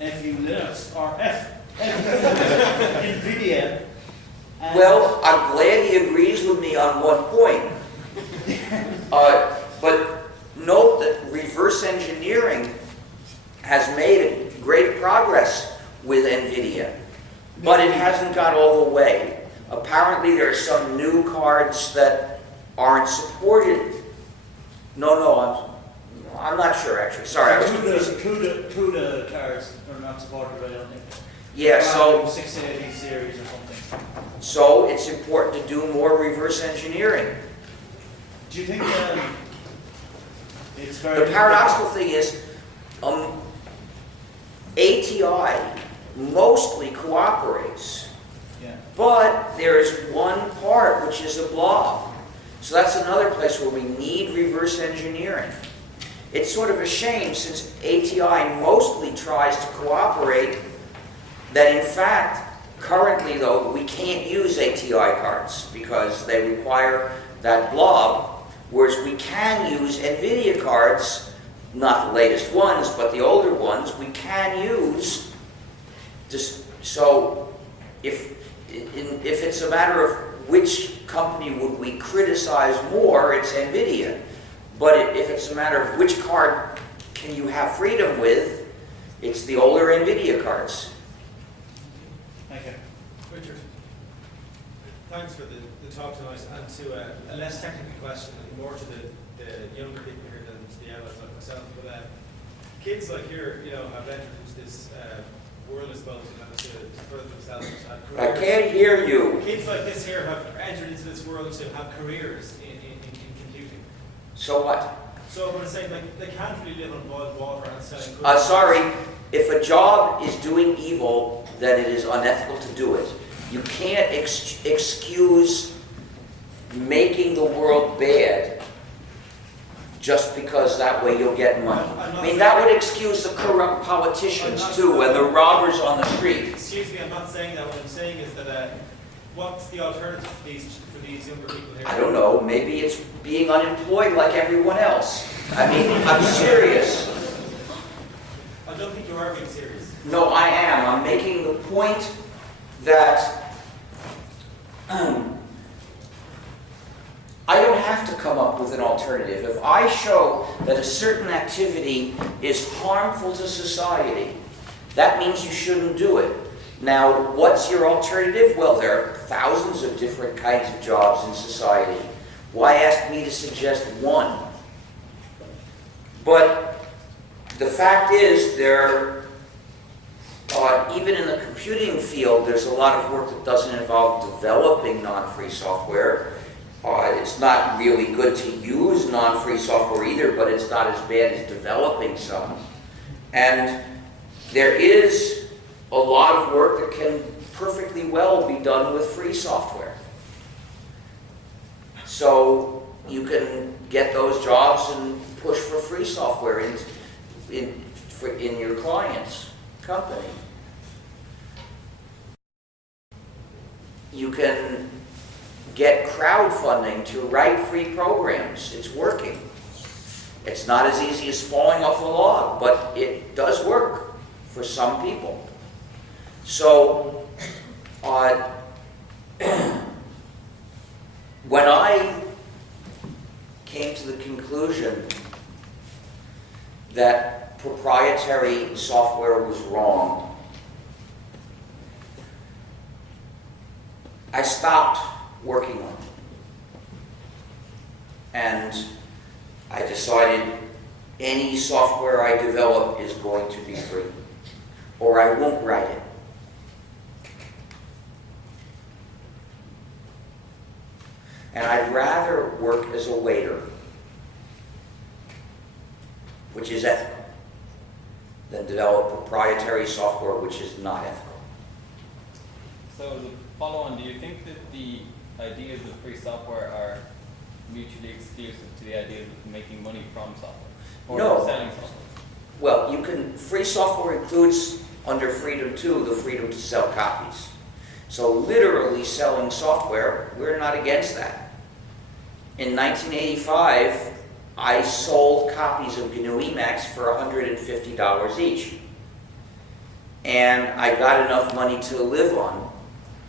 "F you Linux" or "F NVIDIA." Well, I'm glad he agrees with me on one point. But note that reverse engineering has made great progress with NVIDIA, but it hasn't got all the way. Apparently there are some new cards that aren't supported. No, I'm not sure actually. Sorry, I was confused. CUDA cards are not supported, I don't think. Yeah, so 680 series or something. So it's important to do more reverse engineering. Do you think it's very... The paradoxical thing is, ATI mostly cooperates, but there is one part which is a blob. So that's another place where we need reverse engineering. It's sort of a shame, since ATI mostly tries to cooperate, that in fact, currently though, we can't use ATI cards because they require that blob, whereas we can use NVIDIA cards, not the latest ones, but the older ones, we can use. So if it's a matter of which company would we criticize more, it's NVIDIA. But if it's a matter of which card can you have freedom with, it's the older NVIDIA cards. Thank you. Richard, thanks for the talk tonight, and to a less technical question, and more to the younger people here than to the elders like myself. But kids like here, have entered into this world is going to further themselves. And I careers. can't hear you. Kids like this here have entered into this world to have careers in computing. So what? So I'm going to say, like, they can't really live on boiled water and selling cookies. Sorry, if a job is doing evil, then it is unethical to do it. You can't excuse making the world bad just because that way you'll get money. I mean, that would excuse the corrupt politicians too, and the robbers on the street. Excuse me, I'm not saying that. What I'm saying is that what's the alternative for these younger people here? I don't know, maybe it's being unemployed like everyone else. I mean, I'm serious. I don't think you are being serious. No, I am. I'm making the point that I don't have to come up with an alternative. If I show that a certain activity is harmful to society, that means you shouldn't do it. Now, what's your alternative? Well, there are thousands of different kinds of jobs in society. Why ask me to suggest one? But the fact is, even in the computing field, there's a lot of work that doesn't involve developing non-free software. It's not really good to use non-free software either, but it's not as bad as developing some. And there is a lot of work that can perfectly well be done with free software. So you can get those jobs and push for free software in your client's company. You can get crowdfunding to write free programs. It's working. It's not as easy as falling off a log, but it does work for some people. So, when I came to the conclusion that proprietary software was wrong, I stopped working on it. And I decided any software I develop is going to be free, or I won't write it. And I'd rather work as a waiter, which is ethical, than develop proprietary software which is not ethical. So the follow-on, do you think that the ideas of free software are mutually exclusive to the ideas of making money from software? Or No. selling software? Well, free software includes, under freedom too, the freedom to sell copies. So literally selling software, we're not against that. In 1985, I sold copies of gnu+linux for $150 each. And I got enough money to live on.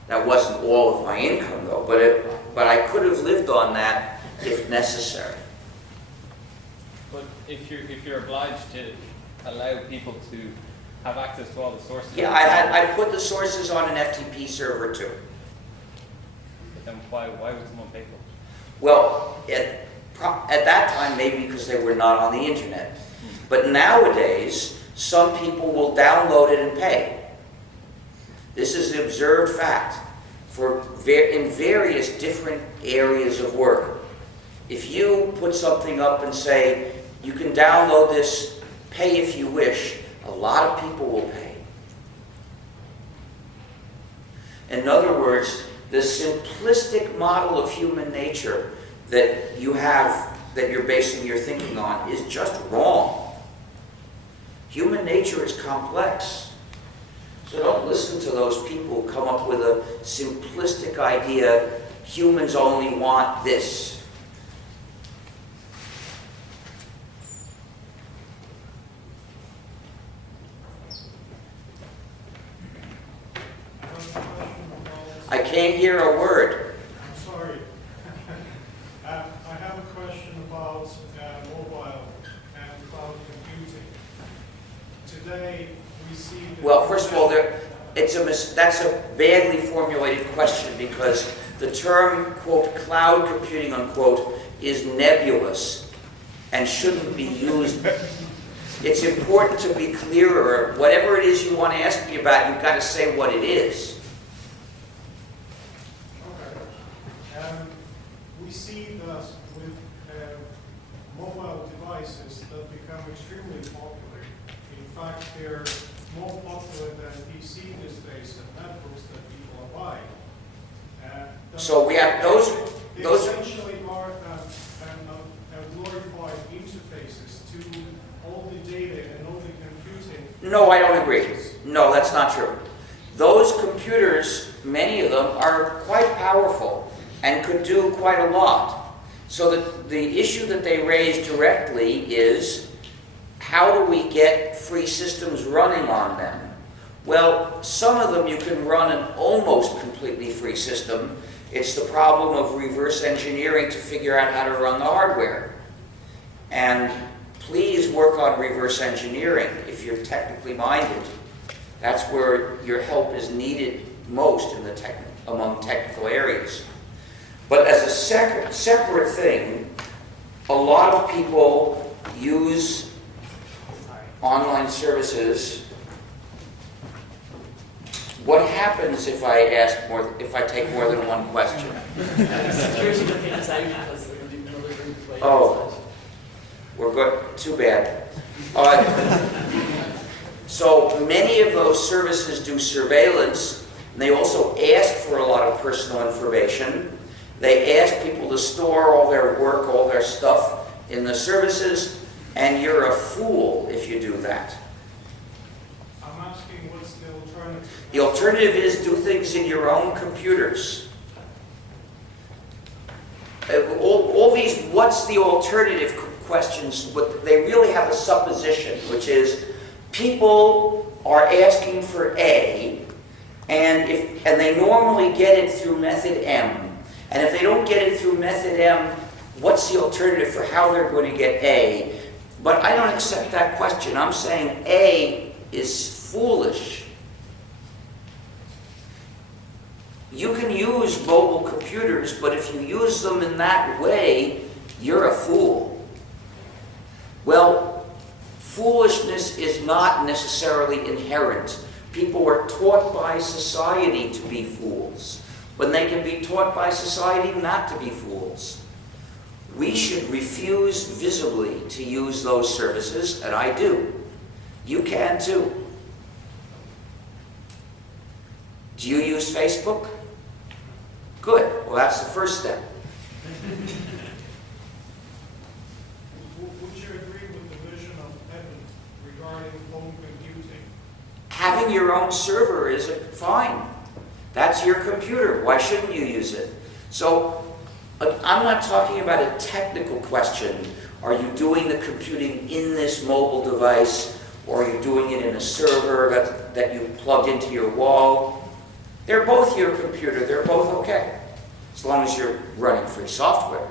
That wasn't all of my income though, but I could have lived on that if necessary. But if you're obliged to allow people to have access to all the sources. Yeah, I put the sources on an FTP server too. But then why would someone pay for it? Well, at that time, maybe because they were not on the internet. But nowadays, some people will download it and pay. This is an observed fact in various different areas of work. If you put something up and say, you can download this, pay if you wish, a lot of people will pay. In other words, the simplistic model of human nature that you're basing your thinking on is just wrong. Human nature is complex. So don't listen to those people who come up with a simplistic idea, humans only want this. I can't hear a word. I'm sorry. I have a question about mobile and cloud computing. Today, we see that... Well, first of all, that's a badly formulated question because the term, quote, cloud computing, unquote, is nebulous and shouldn't be used. it's important to be clearer. Whatever it is you want to ask me about, you've got to say what it is. Okay. We see that with mobile devices that become extremely popular. In fact, they're more popular than PC these days and netbooks that people are buying. So we have those. They essentially are glorified interfaces to all the data and all the computing. No, I don't agree. No, that's not true. Those computers, many of them, are quite powerful and could do quite a lot. So the issue that they raise directly is, how do we get free systems running on them? Well, some of them you can run an almost completely free system. It's the problem of reverse engineering to figure out how to run the hardware. And please work on reverse engineering if you're technically minded. That's where your help is needed most in the among technical areas. But as a separate thing, a lot of people use online services. What happens if I take more than one question? Security looking us out because there will be another group waiting Oh. outside. We're good. Too bad. So many of those services do surveillance. And they also ask for a lot of personal information. They ask people to store all their work, all their stuff in the services, and you're a fool if you do that. I'm asking what's the alternative? The alternative is do things in your own computers. All these what's the alternative questions, they really have a supposition, which is people are asking for A, and they normally get it through method M. And if they don't get it through method M, what's the alternative for how they're going to get A? But I don't accept that question. I'm saying A is foolish. You can use mobile computers, but if you use them in that way, you're a fool. Well, foolishness is not necessarily inherent. People are taught by society to be fools, when they can be taught by society not to be fools. We should refuse visibly to use those services, and I do. You can too. Do you use Facebook? Good. Well, that's the first step. Would you agree with the vision of Evan regarding home computing? Having your own server is fine. That's your computer. Why shouldn't you use it? So, I'm not talking about a technical question. Are you doing the computing in this mobile device, or are you doing it in a server that you plugged into your wall? They're both your computer. They're both okay, as long as you're running free software. Would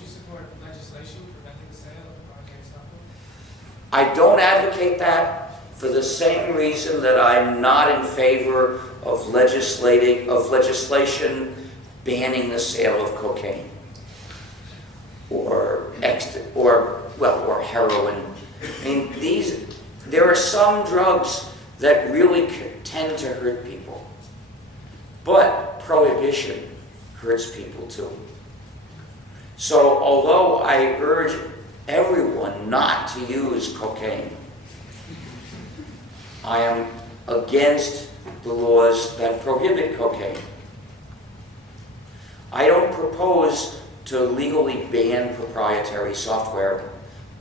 you support legislation preventing the sale of archaic software? I don't advocate that for the same reason that I'm not in favor of legislation banning the sale of cocaine or heroin. I mean, there are some drugs that really tend to hurt people, but prohibition hurts people too. So although I urge everyone not to use cocaine, I am against the laws that prohibit cocaine. I don't propose to legally ban proprietary software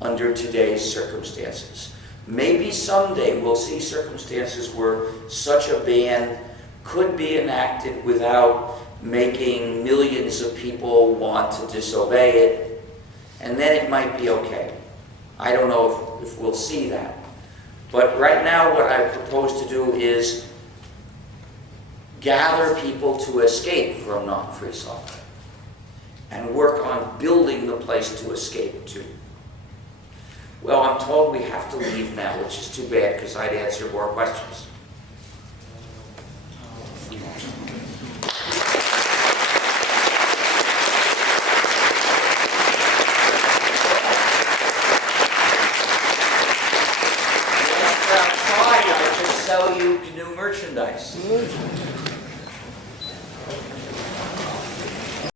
under today's circumstances. Maybe someday we'll see circumstances where such a ban could be enacted without making millions of people want to disobey it, and then it might be okay. I don't know if we'll see that. But right now what I propose to do is gather people to escape from non-free software and work on building the place to escape to. Well, I'm told we have to leave now, which is too bad because I'd answer more questions. sell you GNU merchandise.